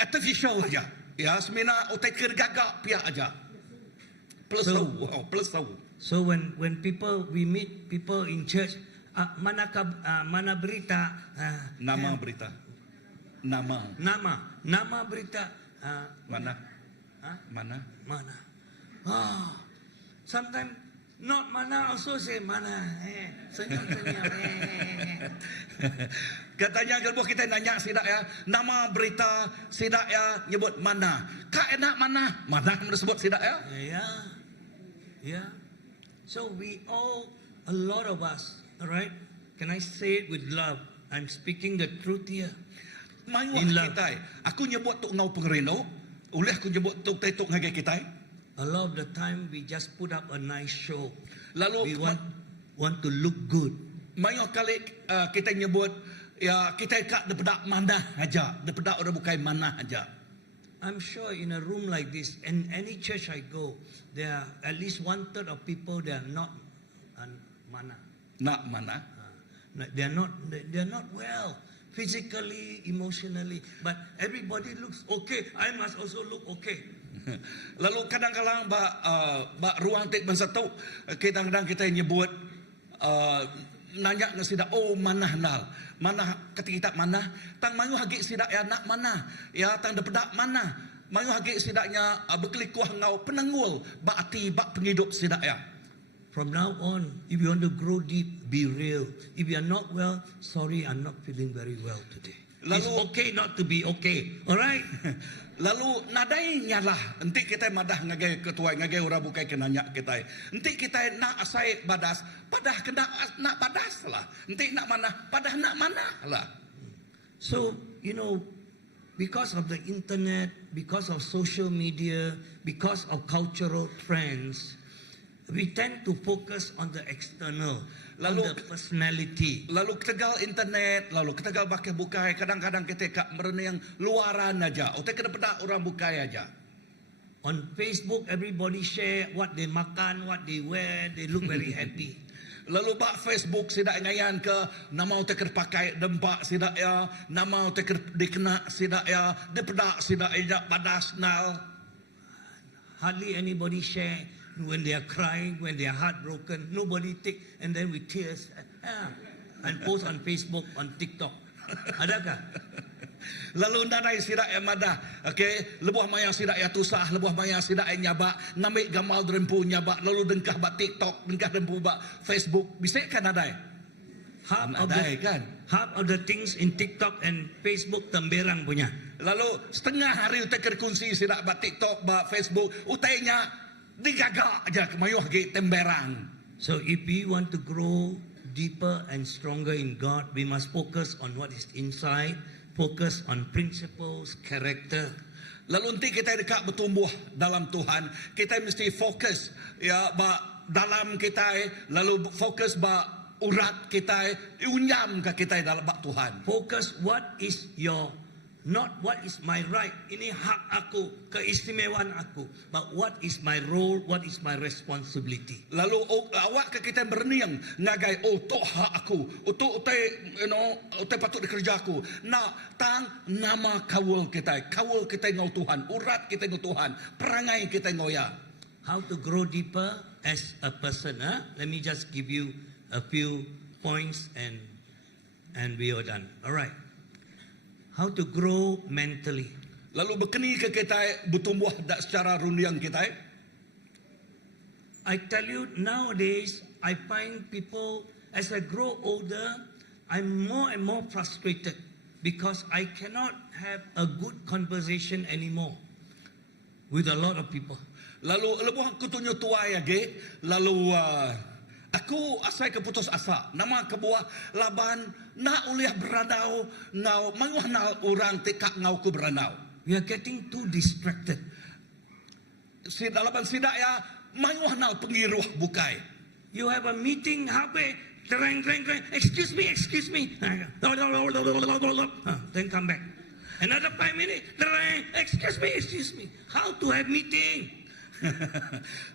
artificial aja. Ya, semina hotai kergagak pihak aja. Plus tahu. So when people, we meet people in church, mana berita, Nama berita. nama berita, Mana? Huh? Mana? mana. Sometimes not mana also say mana. Senyum. Katanya kalau kita nanya sidak ya, nama berita sidak ya nyebut mana? Kak enak mana? Mana sebut sidak ya? Yeah. So we all, a lot of us, all right? Can I say it with love? I'm speaking the truth here. Mayu In love. kita. Aku nyebut tuk ngau pengerino, oleh aku nyebut tuk tai tuk ngagai kita. A lot of the time we just put up a nice show. Lalu We want to look good. mayu kali kita nyebut ya kita kak depedak mana aja, depedak orang bukai mana aja. I'm sure in a room like this, in any church I go, there are at least 1/3 of people that are not mana. Nak mana? They're not well physically, emotionally, but everybody looks okay. I must also look okay. Lalu kadang-kadang ba ruang tek bangsa tu kadang-kadang kita nyebut nanya ngan sidak mana nal. Mana ketika kita mana tang mayu hagi sidak ya nak mana ya tang depedak mana mayu hagi sidaknya berkelikuh ngau penanggul ba ati ba penghidup sidak ya. From now on, if you want to grow deep, be real. If you are not well, sorry, I'm not feeling very well today. It's okay not to be okay. All right? Lalu nadai nyalah. Nanti kita madah ngagai ketua, ngagai orang bukai kenanya kita. Nanti kita nak asai badas, padah kena nak badas lah. Nanti nak mana, padah nak mana lah. So, you know, because of the internet, because of social media, because of cultural trends, we tend to focus on the external, on the personality. Lalu ketegal internet, lalu ketegal pakai bukai. Kadang-kadang kita kak merena yang luaran aja. Otak kena pedak orang bukai aja. On Facebook, everybody share what they makan, what they wear. They look very happy. Lalu bak Facebook sidak ngayan ke nama otak kena pakai dempak sidak ya, nama otak kena dikena sidak ya, dipedak sidak ya badas nal. hardly anybody share when they are crying, when they are heartbroken. Nobody take, and then with tears, and post on Facebook, on TikTok. Adakah? Lalu nanai sida e mada, okay, lebuh maya sida e tusah, lebuh maya sida e nyaba, namik gamal drempu nyaba, lalu dengkah ba TikTok, dengkah drempu ba Facebook, bisik kan adai? Half of the things in TikTok and Facebook temberang punya. Lalu setengah hari utai kerkunsi sida ba TikTok, ba Facebook, utainya digagak aja kemayuh ge temberang. So if we want to grow deeper and stronger in God, we must focus on what is inside, focus on principles, character. Lalu nanti kita dekat bertumbuh dalam Tuhan, kita mesti fokus ya ba dalam kita, lalu fokus ba urat kita, unyam ke kita dalam bak Tuhan. Focus what is your, not what is my right, ini hak aku, keistimewaan aku, but what is my role, what is my responsibility. Lalu awak ke kita berniang ngagai tu hak aku, tu utai patut dikerjaku. Nak tang nama kawul kita ngau Tuhan, urat kita ngau Tuhan, perangai kita ngoya. How to grow deeper as a person? Let me just give you a few points and we are done. All right. How to grow mentally? Lalu berkeni ke kita bertumbuh secara rundiang kita. I tell you, nowadays I find people, as I grow older, I'm more and more frustrated because I cannot have a good conversation anymore with a lot of people. Lalu lebuh aku tunjuk tuai lagi, lalu aku asai keputus asa. Nama kebuah laban na uliah beranau ngau manguh na orang tekak ngau ku beranau. We are getting too distracted. Si dalaban sidak ya manguh na pengiruh bukai. You have a meeting, halfway, terang. Excuse me. Then come back. Another 5 minutes, terang. Excuse me. How to have meeting?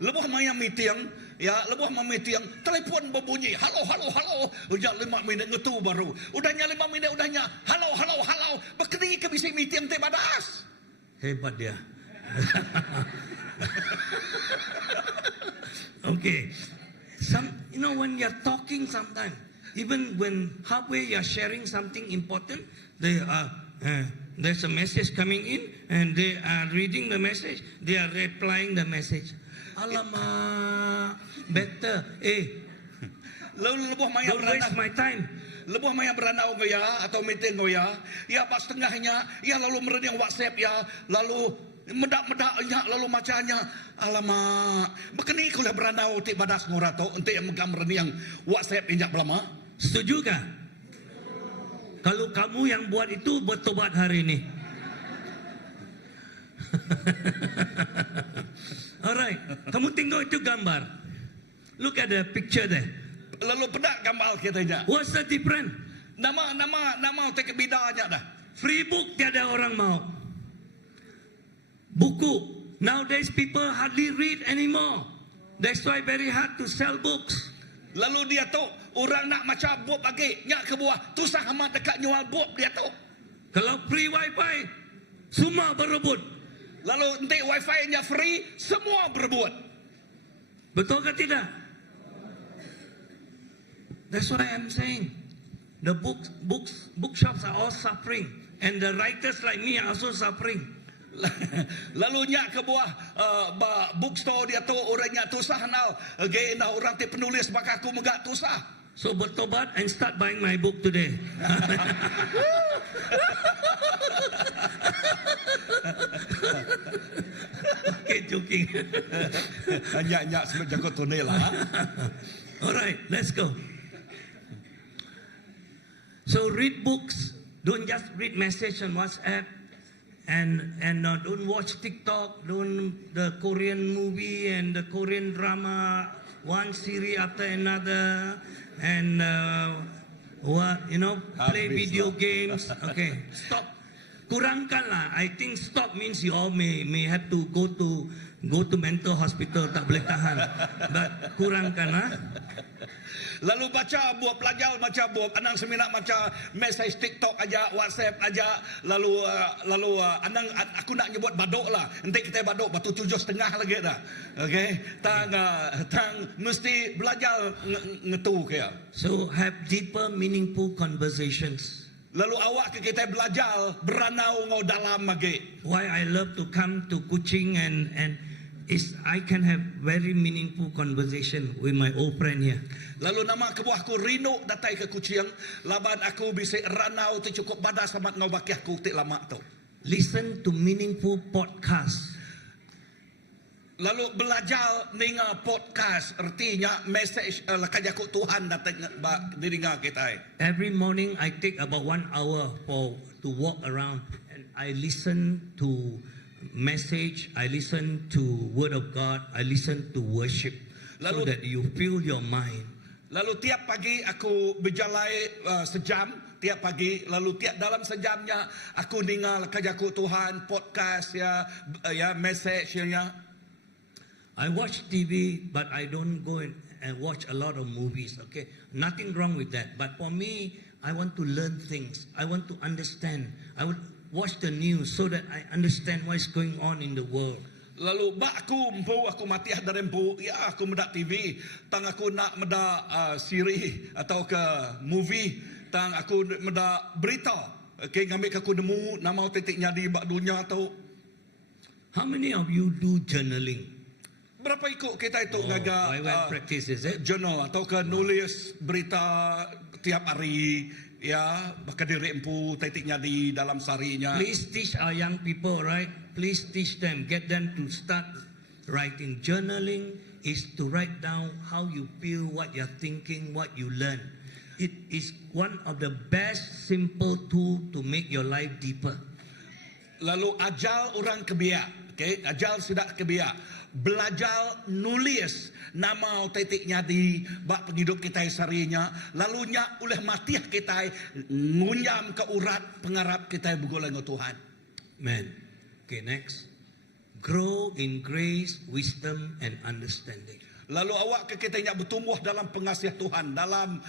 Lebuh maya meeting, ya lebuh meeting, telepon berbunyi, halo, ujak 5 minit ngetu baru, udahnya 5 minit, udahnya, halo, berkeni ke bisi meeting te badas. Hebat dia. Okay, when you're talking sometimes, even when halfway you're sharing something important, there's a message coming in and they are reading the message, they are replying the message. Alamak, better. Lalu lebuh maya Don't waste my time. Lebuh maya beranau goya atau meeting goya, ya pas tengahnya, ya lalu mereniang WhatsApp ya, lalu medak-medaknya, lalu macanya, alamak, berkeni kuliah beranau ti badas ngorato, untuk yang megam mereniang WhatsApp injak belama. Setuju kah? Kalau kamu yang buat itu bertobat hari ini. Alright, kamu tengok itu gambar. Look at the picture there. Lalu pedak gambar kita aja. What's the difference? Nama take bedanya dah. Free book tiada orang mau. Buku. Nowadays people hardly read anymore. That's why very hard to sell books. Lalu dia tu orang nak macam bob lagi, nyak ke buah, tusah amat dekat nyual bob dia tu. Kalau free wifi, semua berebut. Lalu nanti wifi nya free, semua berebut. Betul ke tidak? That's why I'm saying the bookshops are all suffering, and the writers like me are also suffering. Lalu nyak ke buah bookstore dia tu orang nyak tusah nal, okay, nah orang ti penulis maka aku megak tusah. So bertobat and start buying my book today. Okay, joking. Nyak sebab jago tunai lah. Alright, let's go. So read books. Don't just read message on WhatsApp. And don't watch TikTok, don't the Korean movie and the Korean drama, one series after another, and play video games. Okay, stop. kurangkanlah. I think stop means you all may have to go to mental hospital, tak boleh tahan. But kurangkanlah. Lalu baca buat pelajar macam buat anang seminak macam mesej TikTok aja, WhatsApp aja. Lalu anang aku nak nyebut badok lah. Nanti kita badok batu 7,5 lagi dah. Okey, tang mesti belajar ngetu kaya. So have deeper, meaningful conversations. Lalu awak ke kita belajar beranau ngau dalam lagi. Why I love to come to Kuching and is I can have very meaningful conversation with my old friend here. Lalu nama kebuahku rindu datai ke Kuching, laban aku bisa ranau tu cukup badas sama ngau baki aku tik lama tu. Listen to meaningful podcasts. Lalu belajar dengar podcast, artinya message lakajaku Tuhan datang didengar kita. Every morning I take about 1 hour to walk around and I listen to message, I listen to Word of God, I listen to worship, so that you fill your mind. Lalu tiap pagi aku berjalan sejam tiap pagi, lalu tiap dalam sejamnya aku dengar lakajaku Tuhan podcast ya message nya. I watch TV, but I don't go and watch a lot of movies, okay? Nothing wrong with that. But for me, I want to learn things. I want to understand. I would watch the news so that I understand what is going on in the world. Lalu aku mati dari ya aku medak TV, tang aku nak medak siri atau ke movie, tang aku medak berita. Okay, ngambil aku nemu nama titik nyadi bak dunia tu. How many of you do journaling? Berapa ikut kita itu ngaga practice, is it? journal atau ke nulis berita tiap hari ya bakal diri empu titiknya di dalam sarinya. Please teach our young people, right? Please teach them, get them to start writing. Journaling is to write down how you feel, what you're thinking, what you learn. It is one of the best simple tool to make your life deeper. Lalu ajar orang kebiak, okay? Ajar sudah kebiak. Belajar nulis nama titiknya di bak penghidup kita sarinya, lalunya oleh matiah kita ngunyam ke urat pengarap kita bergolong dengan Tuhan. Amen. Okay, next. Grow in grace, wisdom and understanding. Lalu awak ke kita nak bertumbuh dalam pengasiah Tuhan, dalam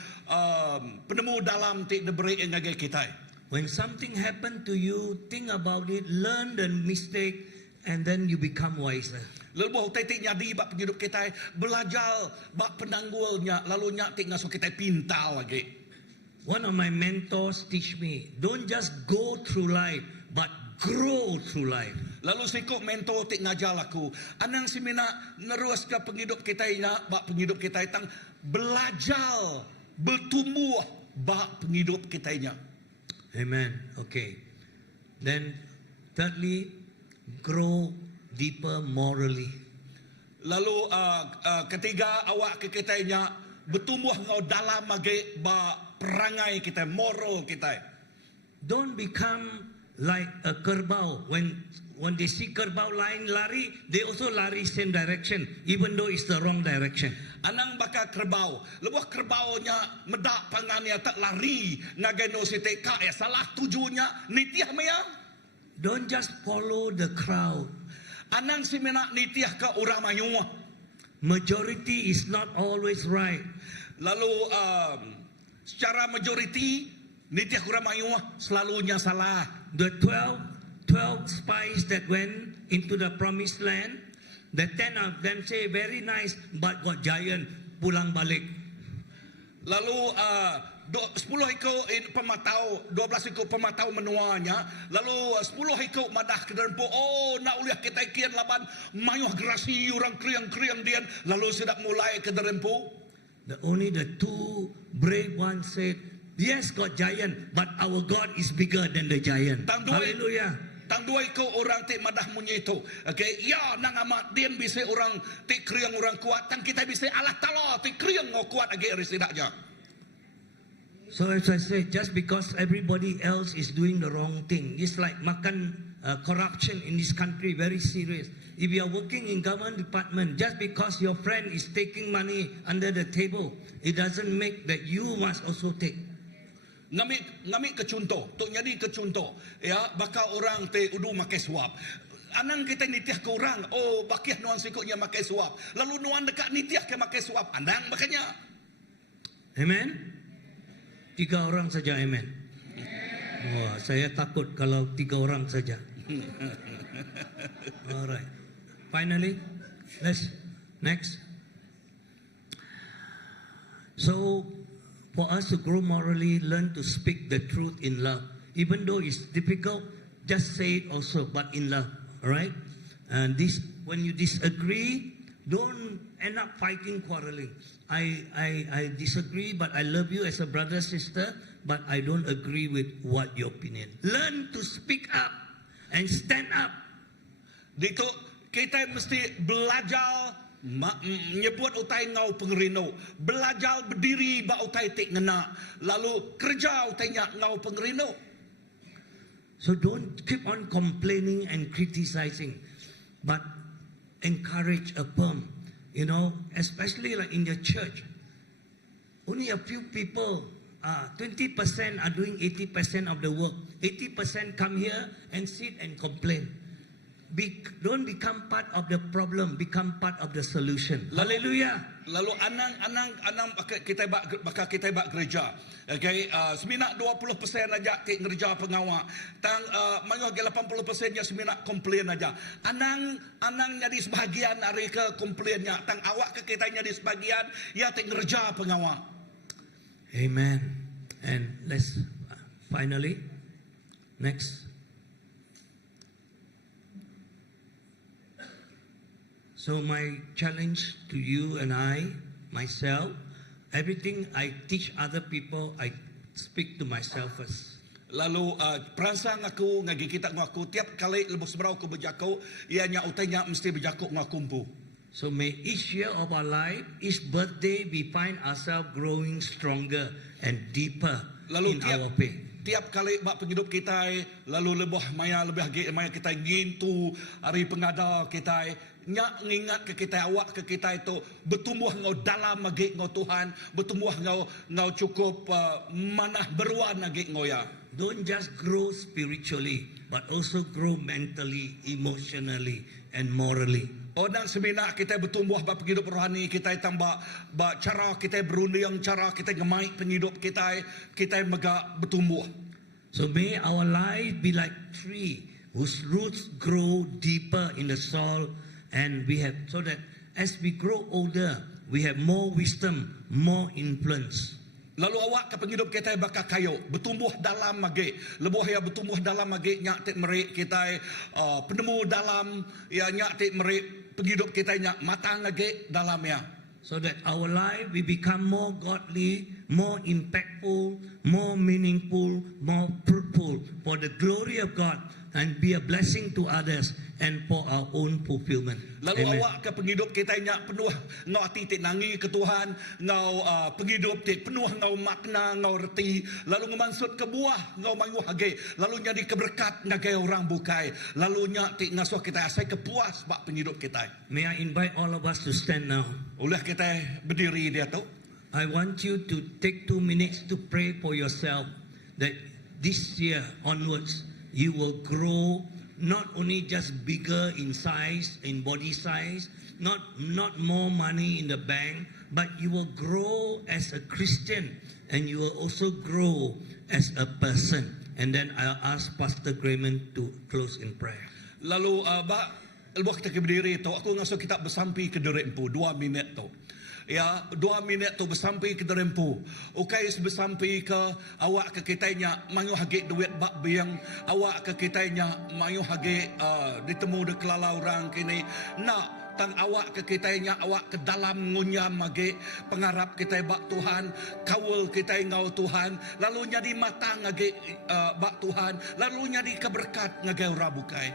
penemu dalam tik diberi ngagai kita. When something happen to you, think about it, learn the mistake, and then you become wiser. Lalu bahawa titik nyadi bak penghidup kita, belajar bak penanggulnya, lalu nyatik ngasuh kita pintar lagi. One of my mentors teach me, don't just go through life, but grow through life. Lalu sikuk mentor tik ngajar aku, anang simina nerus ke penghidup kita bak penghidup kita tang belajar bertumbuh bak penghidup kita. Amen. Okay. Then thirdly, grow deeper morally. Lalu ketiga awak ke kita bertumbuh ngau dalam lagi ba perangai kita, moral kita. Don't become like a kerbau. When they see kerbau lain lari, they also lari same direction, even though it's the wrong direction. Anang baka kerbau, lebuh kerbaunya medak pangannya tak lari ngageno si teka ya salah tujunya nitiah maya. Don't just follow the crowd. Anang si mena nitiah ke orang mayuah. Majority is not always right. Lalu secara majority nitiah orang mayuah selalunya salah. The 12 spies that went into the promised land, the 10 of them say very nice, but got giant, pulang balik. Lalu 10 ikut pematau, 12 ikut pematau menuanya, lalu 10 ikut madah ke derempu. Oh, nak uliah kita kian laban mayuh gerasi orang kriang-kriang dian, lalu sudah mulai ke derempu. Only the 2 brave ones said, yes, got giant, but our God is bigger than the giant. Hallelujah. Tang dua ikut orang tik madah munyi itu. Okay, ya nang amat dian bisa orang tik kriang orang kuat, tang kita bisa Allah Taala tik kriang ngau kuat agi risidaknya. So as I said, just because everybody else is doing the wrong thing, it's like makan corruption in this country, very serious. If you are working in government department, just because your friend is taking money under the table, it doesn't make that you must also take. ngamik ke contoh, tok jadi ke contoh. Ya, baka orang te udu makai suap. Anang kita nitiah ke orang, oh bakiah nuan sikutnya makai suap. Lalu nuan dekat nitiah ke makai suap. Andang makanya. Amen? 3 orang saja amen. Wah, saya takut kalau 3 orang saja. Alright. Finally, let's next. So, for us to grow morally, learn to speak the truth in love. Even though it's difficult, just say it also, but in love. Alright? And this, when you disagree, don't end up fighting, quarreling. I disagree, but I love you as a brother, sister, but I don't agree with what your opinion. Learn to speak up and stand up. Dito, kita mesti belajar menyebut utai ngau pengerino. Belajar berdiri ba utai tik ngena. Lalu kerja utai nyak ngau pengerino. So don't keep on complaining and criticizing, but encourage, affirm. You know, especially like in your church, only a few people, 20% are doing 80% of the work. 80% come here and sit and complain. Don't become part of the problem, become part of the solution. Hallelujah. Lalu anang kita bakal kita bak gereja. Okay, seminak 20% aja tik ngerja pengawak. Tang manyo 80% nya seminak komplain aja. Anang jadi sebahagian hari ke komplainnya. Tang awak ke kita jadi sebahagian ya tik ngerja pengawak. Amen. And let's finally next. So my challenge to you and I, myself, everything I teach other people, I speak to myself first. Lalu perangsang aku ngagi kita ngaku tiap kali lebih seberau aku berjaku, ianya utainya mesti berjaku ngakumpu. So may each year of our life, each birthday, we find ourselves growing stronger and deeper in our faith. Tiap kali bak penghidup kita, lalu lebih maya kita ngintu hari pengada kita, nyak ngingat ke kita awak ke kita itu bertumbuh ngau dalam magi ngau Tuhan, bertumbuh ngau cukup manah beruan lagi ngau ya. Don't just grow spiritually, but also grow mentally, emotionally, and morally. Orang seminak kita bertumbuh bak penghidup rohani, kita tambah bak cara kita berunding, cara kita ngemai penghidup kita mega bertumbuh. So may our life be like tree whose roots grow deeper in the soil, and we have, so that as we grow older, we have more wisdom, more influence. Lalu awak ke penghidup kita bakal kayu bertumbuh dalam magi, lebuh ya bertumbuh dalam magi nyak tik merik kita penemu dalam ya nyak tik merik penghidup kita nyak matang lagi dalam ya. So that our life we become more godly, more impactful, more meaningful, more fruitful for the glory of God and be a blessing to others and for our own fulfillment. Lalu Amen. awak ke penghidup kita nyak penuh ngau hati tik nangi ke Tuhan, ngau penghidup tik penuh ngau makna, ngau reti, lalu ngemansut ke buah ngau mangu hage, lalu jadi keberkat ngagai orang bukai, lalu nyak tik ngasuh kita asai kepuas bak penghidup kita. May I invite all of us to stand now. Ulah kita berdiri dia tu. I want you to take 2 minutes to pray for yourself that this year onwards you will grow not only just bigger in size, in body size, not more money in the bank, but you will grow as a Christian and you will also grow as a person. And then I'll ask Pastor Grayman to close in prayer. Lalu lebuh kita berdiri tu, aku ngasuh kita bersampi ke derempu 2 minit tu. Ya, 2 minit tu bersampi ke derempu. Ukai bersampi ke awak ke kitanya manyu hage duit bak biang, awak ke kitanya manyu hage ditemu de kelala orang kini. Nak tang awak ke kitanya awak ke dalam ngunyam mage pengarap kita bak Tuhan, kawul kita ngau Tuhan, lalu jadi matang ngage bak Tuhan, lalu jadi keberkat ngage ora bukai.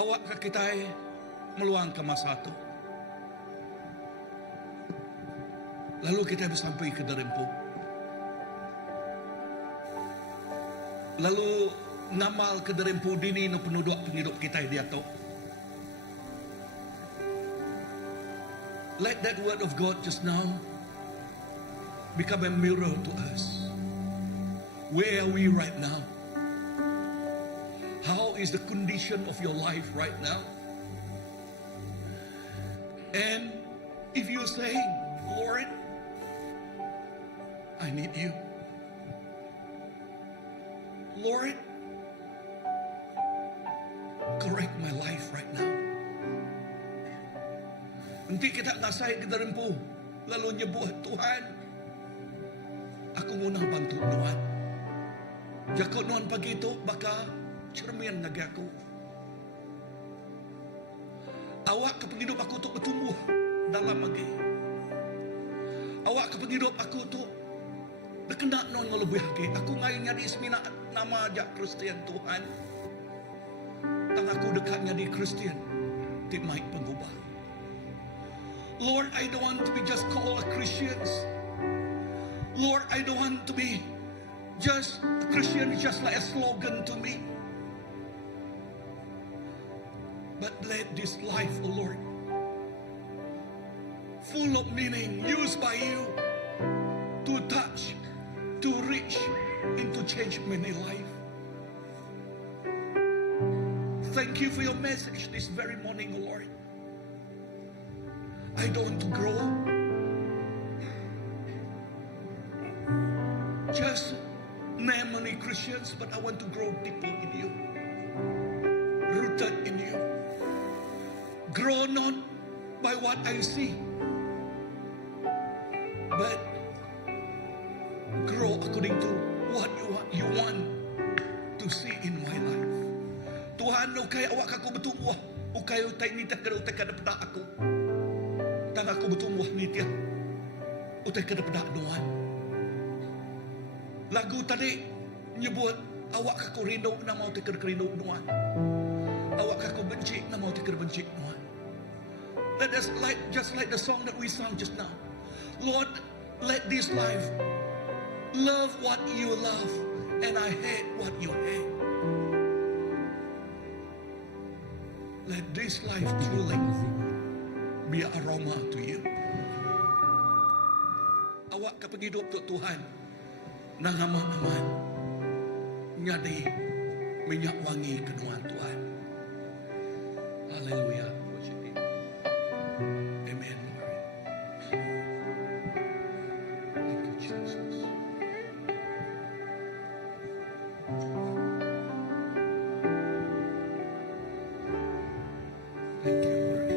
Awak ke kita meluang ke masa itu. Lalu kita bersampai ke derempu. Lalu ngamal ke derempu dini no penduduk penghidup kita dia tu. Let that word of God just now become a mirror to us. Where are we right now? How is the condition of your life right now? And if you say, Lord, I need you. Lord, correct my life right now. Hindi kita nasay kita rin po. Lalo niya buhat, Tuhan. Ako muna bantu Tuhan. Jako noon pag ito, baka cermian na ako. Awak kapag hidup aku tu bertumbuh dalam lagi. Awak kapag hidup aku tu berkendak non lebih lagi. Aku ngayon di semina nama jak Kristian Tuhan. Tang aku dekatnya di Kristian, di maik pengubah. Lord, I don't want to be just called a Christians. Lord, I don't want to be just a Christian, just like a slogan to me. But let this life, O Lord, full of meaning, used by you to touch, to reach, and to change many lives. Thank you for your message this very morning, O Lord. I don't want to grow just name many Christians, but I want to grow deeper in you, rooted in you. Grow not by what I see, but grow according to what you want to see in my life. Tuhan, ukay awak aku bertumbuh, ukay utay nitya kada utay kada pada aku. Tang aku bertumbuh nitya, utay kada pada Tuhan. Lagu tadi nyebut awak aku rindu na mau utay kada rindu Tuhan. Awak aku benci na mau utay kada benci Tuhan. Let us just like the song that we sang just now. Lord, let this life love what you love, and I hate what you hate. Let this life truly be an aroma to you. Awak kapag hidup to Tuhan, nangaman-aman, nyadi, minyak wangi kenuan Tuhan. Hallelujah. Amen. Thank you, Jesus. Thank you, Lord.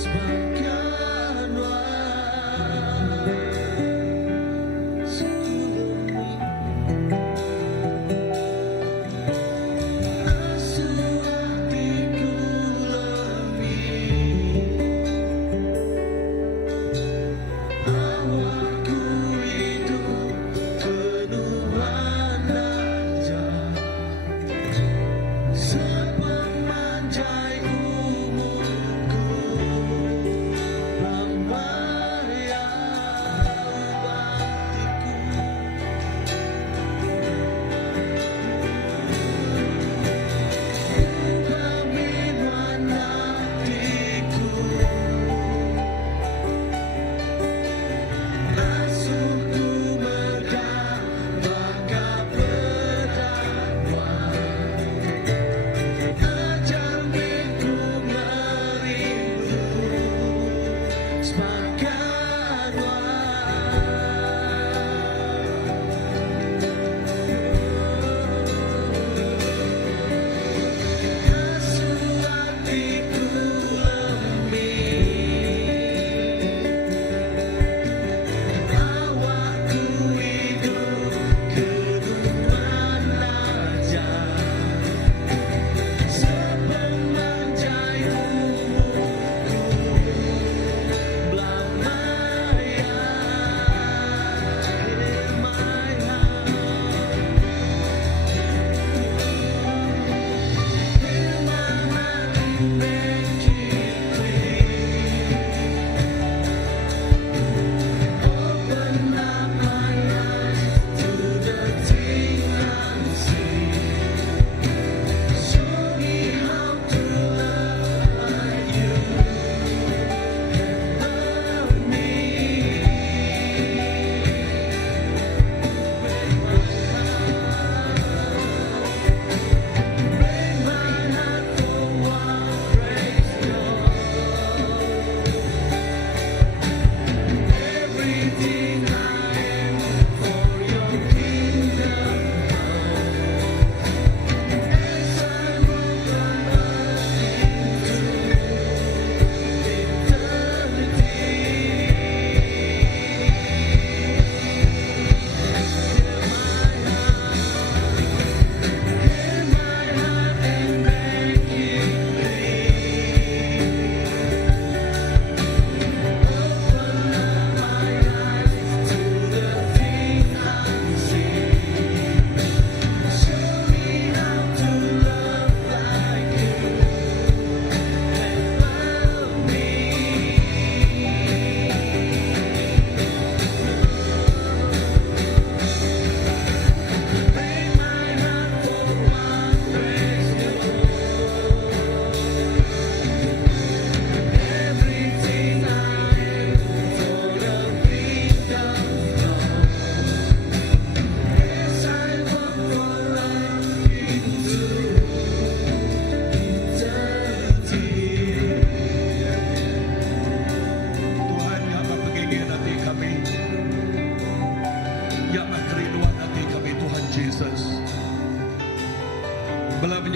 Sebagai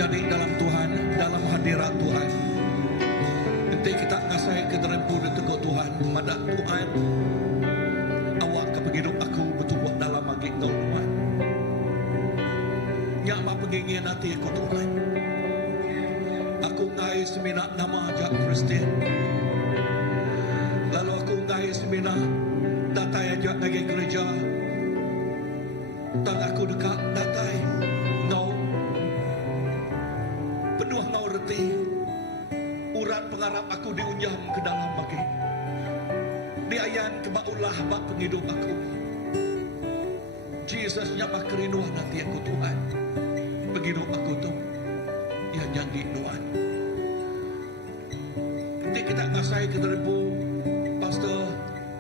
menjadi dalam Tuhan, dalam hadirat Tuhan. Nanti kita kasih ke terempu di teguk Tuhan. Madak Tuhan, awak ke penghidup aku betul buat dalam bagi kau Tuhan. Nyak mak pengingin hati aku Tuhan. Aku ngai seminat nama Jack Christian. Lalu aku ngai seminat datai ajak lagi gereja. Tak aku dekat datai. Ngau. Penuh ngau reti. Urat pengarap aku diunjam ke dalam bagi. Diayan kebaulah bak penghidup aku. Jesus nyapa kerinduan hati aku Tuhan. Penghidup aku tu. Yang janji Tuhan. Nanti kita ngasai ke terempu. Pastor,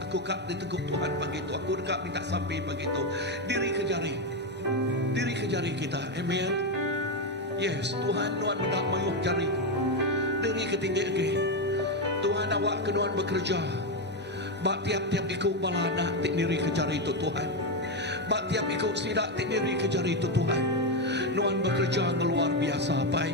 aku kak diteguk Tuhan begitu. Aku dekat minta sampai begitu. Diri ke jari. Diri ke jari kita. Amen. Yes, Tuhan mendak mayuk jari. Diri ke tinggi ke. Tuhan awak kenuan bekerja. Bak tiap-tiap ikut balana tik diri ke jari itu Tuhan. Bak tiap ikut sidak tik diri ke jari itu Tuhan. Nuan bekerja luar biasa pai.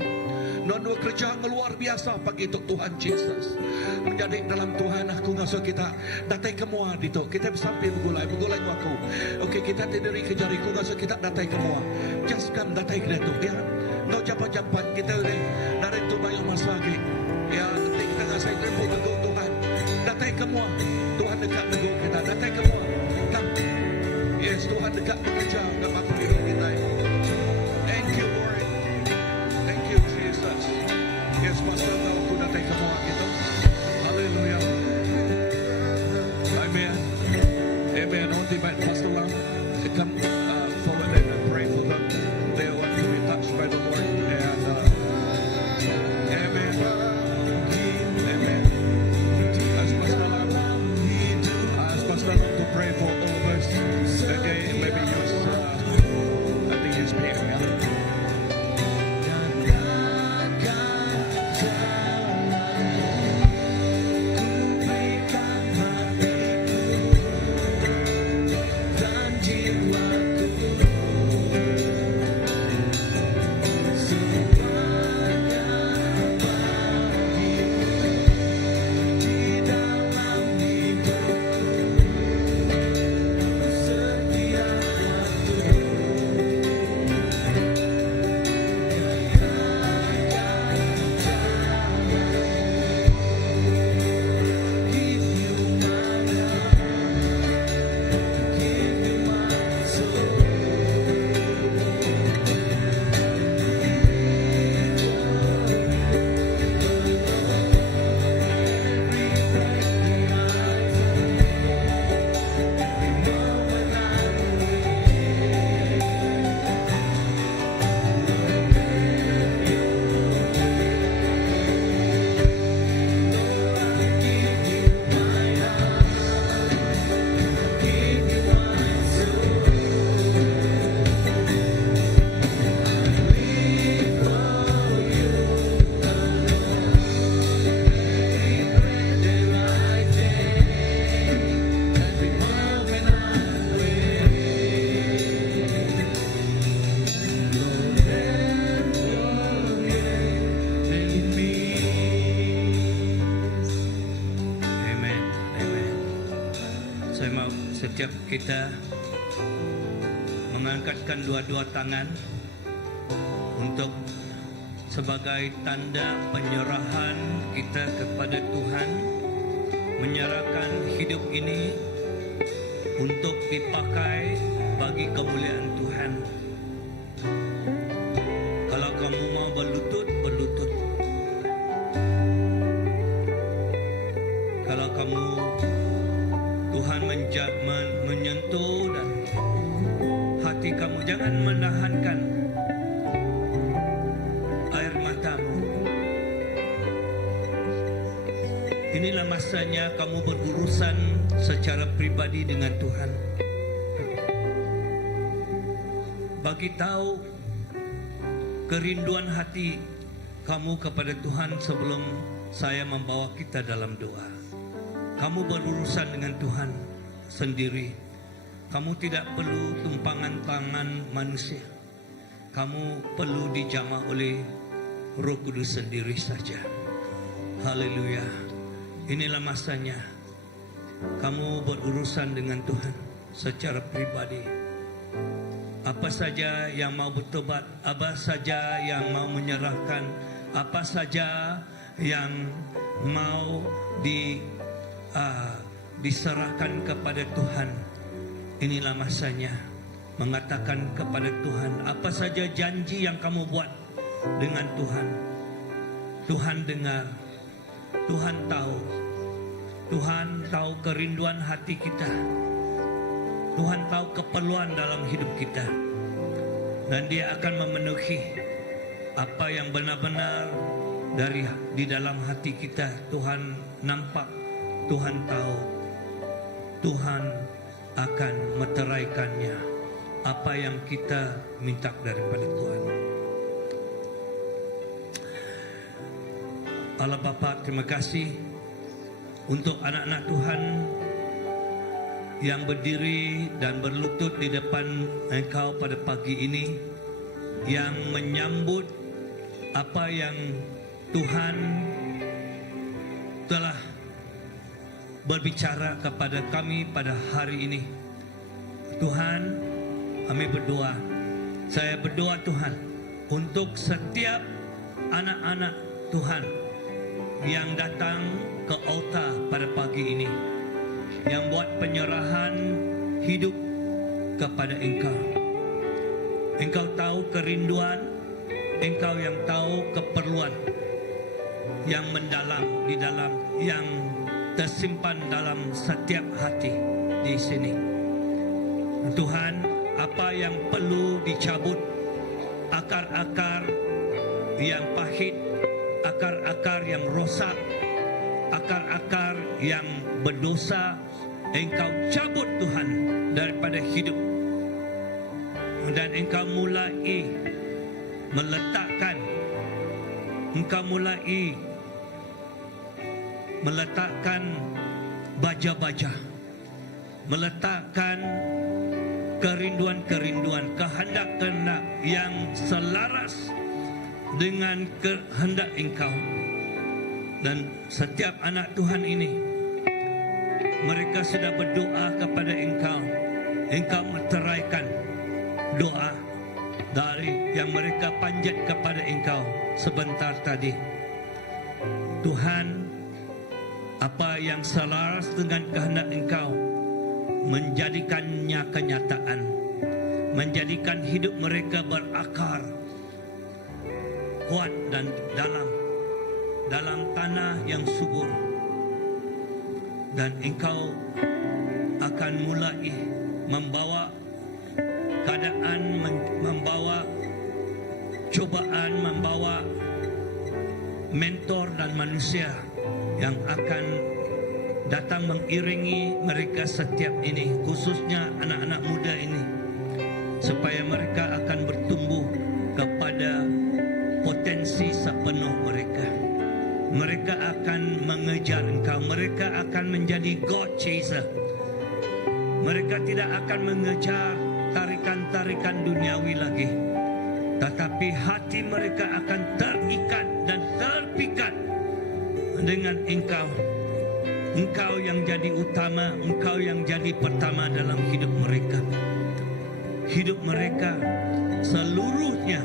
Nuan bekerja luar biasa pagi itu Tuhan Yesus. Menjadi dalam Tuhan aku ngasuh kita datai kemua itu. Kita sampai begulai aku. Okey kita terdiri ke jari aku ngasuh kita datai kemua. Jaskan datai ke itu ya. Ngau japan-japan kita dari itu banyak masa lagi. Ya nanti kita ngasih terima betul Tuhan. Datai kemua. Tuhan dekat dengan kita. Datai kemua. Come. Yes Tuhan dekat bekerja dengan apa hidup kita. Thank you Lord. Thank you Jesus. Yes Pastor aku datai kemua kita. Hallelujah. Amen. Amen. I want to invite Pastor Lam to come forward and pray for them. They want to be touched by the Lord. And amen. Amen. Ask Pastor Lam to pray for all of us. Okay, maybe use, I think it's PM. Saya mau setiap kita mengangkatkan dua-dua tangan untuk sebagai tanda penyerahan kita kepada Tuhan, menyerahkan hidup ini untuk dipakai bagi kemuliaan Tuhan. Kalau kamu mau berlutut, berlutut. Kalau kamu Tuhan menyentuh dan hati kamu, jangan menahankan air matamu. Inilah masanya kamu berurusan secara pribadi dengan Tuhan. Bagi tahu kerinduan hati kamu kepada Tuhan sebelum saya membawa kita dalam doa. Kamu berurusan dengan Tuhan sendiri. Kamu tidak perlu tumpangan tangan manusia. Kamu perlu dijamah oleh Roh Kudus sendiri saja. Haleluya. Inilah masanya kamu berurusan dengan Tuhan secara pribadi. Apa saja yang mau bertobat, apa saja yang mau menyerahkan, apa saja yang mau diserahkan kepada Tuhan, inilah masanya mengatakan kepada Tuhan apa saja janji yang kamu buat dengan Tuhan. Tuhan dengar, Tuhan tahu, Tuhan tahu kerinduan hati kita, Tuhan tahu keperluan dalam hidup kita, dan Dia akan memenuhi apa yang benar-benar di dalam hati kita. Tuhan nampak, Tuhan tahu, Tuhan akan meteraikannya apa yang kita minta daripada Tuhan. Allah Bapa, terima kasih untuk anak-anak Tuhan yang berdiri dan berlutut di depan Engkau pada pagi ini, yang menyambut apa yang Tuhan telah berbicara kepada kami pada hari ini. Tuhan, kami berdoa, saya berdoa Tuhan, untuk setiap anak-anak Tuhan yang datang ke altar pada pagi ini, yang buat penyerahan hidup kepada Engkau. Engkau tahu kerinduan, Engkau yang tahu keperluan yang mendalam di dalam, yang tersimpan dalam setiap hati di sini. Tuhan, apa yang perlu dicabut, akar-akar yang pahit, akar-akar yang rosak, akar-akar yang berdosa, Engkau cabut Tuhan daripada hidup, dan Engkau mulai meletakkan, Engkau mulai meletakkan baja-baja, meletakkan kerinduan-kerinduan, kehendak-kehendak yang selaras dengan kehendak Engkau. Dan setiap anak Tuhan ini, mereka sudah berdoa kepada Engkau. Engkau meteraikan doa dari yang mereka panjat kepada Engkau sebentar tadi. Tuhan, apa yang selaras dengan kehendak Engkau, menjadikannya kenyataan, menjadikan hidup mereka berakar kuat dan dalam tanah yang subur. Dan Engkau akan mulai membawa keadaan, membawa cobaan, membawa mentor dan manusia yang akan datang mengiringi mereka setiap ini, khususnya anak-anak muda ini, supaya mereka akan bertumbuh kepada potensi sepenuh mereka. Mereka akan mengejar Engkau, mereka akan menjadi God chaser. Mereka tidak akan mengejar tarikan-tarikan duniawi lagi, tetapi hati mereka akan terikat dan terpikat dengan Engkau. Engkau yang jadi utama, Engkau yang jadi pertama dalam hidup mereka. Hidup mereka seluruhnya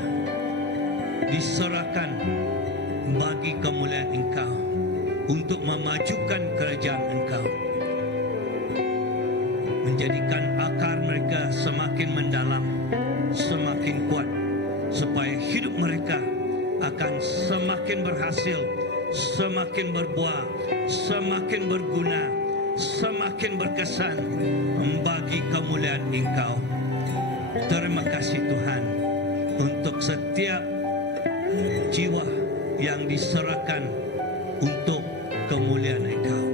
diserahkan bagi kemuliaan Engkau, untuk memajukan kerajaan Engkau, menjadikan akar mereka semakin mendalam, semakin kuat, supaya hidup mereka akan semakin berhasil, semakin berbuah, semakin berguna, semakin berkesan bagi kemuliaan Engkau. Terima kasih Tuhan untuk setiap jiwa yang diserahkan untuk kemuliaan Engkau.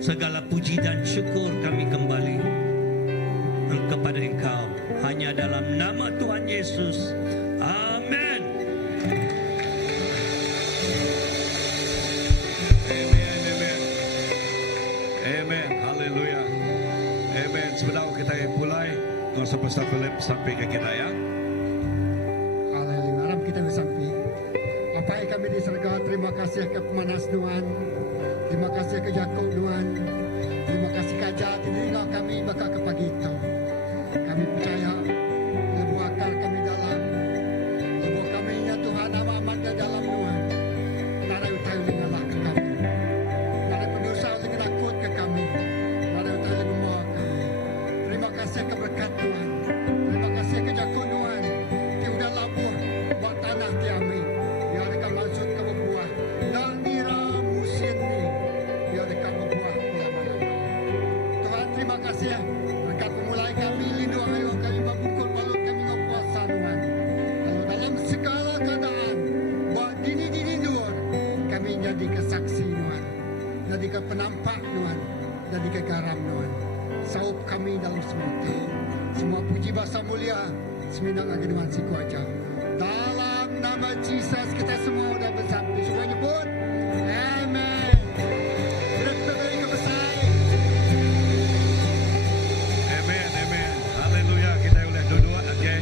Segala puji dan syukur kami kembali kepada Engkau, hanya dalam nama Tuhan Yesus. Amin. Amen, amen. Amen, haleluya. Amen. Sebentar kita mulai, nggak usah Pastor Philip sampai ke kita ya. Haleluya. Harap kita bersampai. Apa terima kasih ke pemanas Tuhan. Terima kasih ke Jakob Tuhan. Terima kasih ke ajar tinggal kami bakal ke pagi itu. Kami percaya lebuh akal kami dalam. Lebuh kami ya Tuhan amat ke dalam Tuhan. Nara utai mengalah ke kami. Nara pendosa dengan takut ke kami. Nara utai membawa kami. Terima kasih ke berkat Tuhan. Terima kasih ke Jakob Tuhan. Dia udah labuh buat tanah kami. Dia akan masuk ke berbuah. Dan dira musim ni dia akan berbuah lama-lama. Tuhan terima kasih berkat pemulai kami lindung ayo kami membungkul balut kami berpuasa Tuhan. Kalau dalam segala keadaan buat dini luar kami jadi kesaksi Tuhan. Jadi ke penampak Tuhan. Jadi ke garam Tuhan. Saup kami dalam semua tahun. Semua puji bahasa mulia seminang ageduan si kuaca. Dalam nama Jesus kita semua dah bersatu. Semua nyebut. Amen. Kita beri kebesar. Amen, amen. Haleluya. Kita boleh duduk, okay.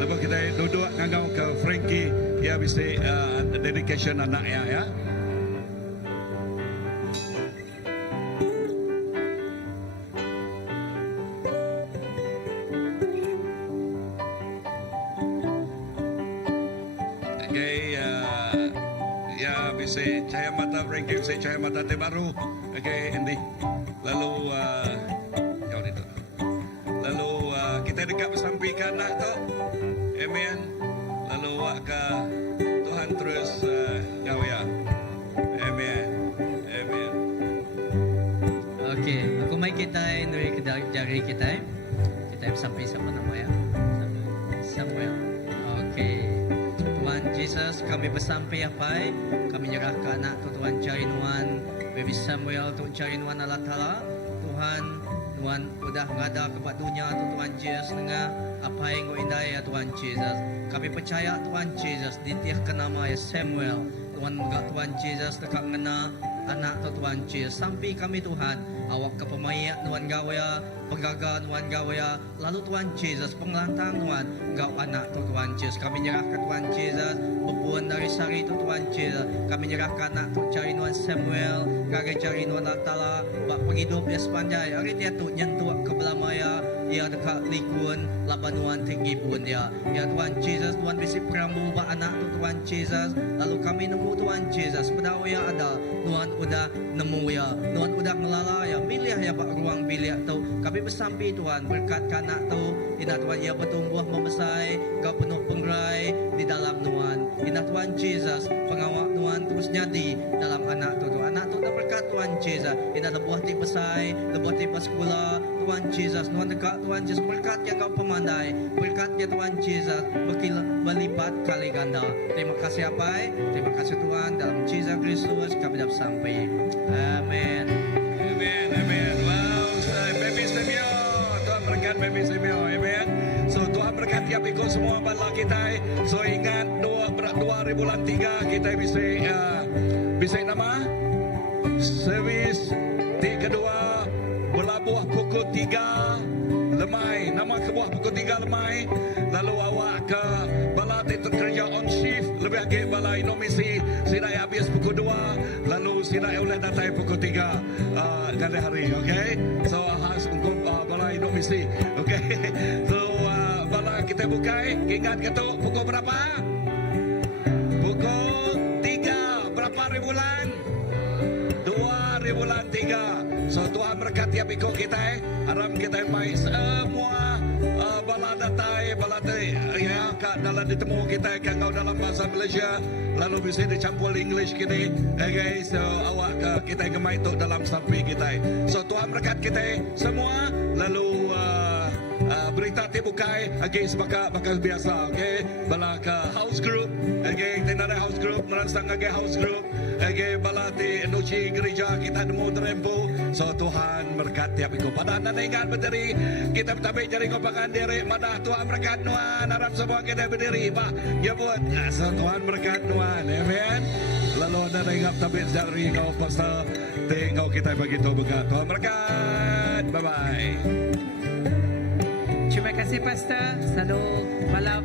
Lepas kita duduk ngangau ke Frankie, dia bisa dedication anaknya ya. Okay, ya bisa cahaya mata Frankie, bisa cahaya mata terbaru. Okay, Andy. Lalu jauh itu. Lalu kita dekat bersampaikan anak tu. Amen. Lalu ke Tuhan terus gawe ya. Amen. Amen. Okey, aku mai kita dari jari kita. Kita sampai siapa nama ya? Samuel. Okey. Tuhan Yesus, kami bersampai apa? Kami nyerahkan anak tu Tuhan Carinuan, baby Samuel tu Carinuan Allah Taala. Tuhan sudah ngada kepada dunia tu Tuhan Yesus dengan apa yang kau indai ya Tuhan Yesus. Kami percaya Tuhan Yesus ditiahkan nama ya Samuel. Tuhan enggak Tuhan Yesus dekat ngena anak tu Tuhan Yesus. Sampai kami Tuhan awak ke pemayak Tuhan gawaya, penggagal Tuhan gawaya, lalu Tuhan Yesus pengelantang Tuhan engkau anak tu Tuhan Yesus. Kami nyerahkan Tuhan Yesus bebuan dari sari tu Tuhan Yesus. Kami nyerahkan anak tu Carinuan Samuel, kage Carinuan Allah Taala, bak penghidup dia sepanjang hari dia tu nyentuh ke belamaya. Ya dekat likun labanuan tinggi pun dia. Ya Tuhan Yesus, Tuhan bisi perambu bak anak tu Tuhan Yesus. Lalu kami nemu Tuhan Yesus. Pada ya ada Tuhan udah nemu ya. Tuhan udah ngelala ya. Pilih ya bak ruang pilih tu. Kami bersampai Tuhan berkat anak tu. Ina Tuhan ya bertumbuh membesar. Kau penuh penggerai di dalam Tuhan. Ina Tuhan Yesus pengawal Tuhan terus jadi dalam anak tu. Anak tu berkat Tuhan Yesus. Ina lebuah ti besar, lebuah ti sekolah. Tuhan Yesus, Tuhan dekat Tuhan Yesus, berkat yang kau pemandai, berkat ya Tuhan Yesus, berlipat kali ganda. Terima kasih apa? Terima kasih Tuhan, dalam Yesus Kristus kami dapat sampai. Amin. Amen, amen. Wow, baby Samuel. Tuhan berkat baby Samuel. Amen. So Tuhan berkati apiku semua bala kita. So ingat 2003 kita bisa nama servis kedua berlabuh pukul 3 lemai. Nama kebuah pukul 3 lemai. Lalu awak ke balai itu kerja on shift. Lebih lagi balai nomisi sidai habis pukul 2. Lalu sidai oleh datang pukul 3 kali hari. Okay. So harus untuk balai nomisi. Okay. So balai kita buka. Ingat ke tu pukul berapa? Pukul 3. Berapa ribulan? 2 bulan 3. So Tuhan berkati apiku kita aram kita mai semua bala datai yang dalam ditemu kita kangau dalam bahasa Malaysia lalu bisa dicampur English kini. Okay, so awak kita gemai tu dalam sampai kita. So Tuhan berkat kita semua lalu berita tibukai okay, sebaka bakal biasa. Okay, bala ke house group. Okay, kita ada house group merangsang ke house group. Okay, bala ti nuci gereja kita nemu terempu. So Tuhan berkati apiku pada anda ingat berdiri kita bertabik jari kopangan diri madah Tuhan berkat Tuhan harap semua kita berdiri pak ya buat so Tuhan berkat Tuhan amen. Lalu anda ingat tabik jari kau pasal tengok kita begitu berkat Tuhan berkat. Bye bye. Terima kasih Pastor. Selalu malam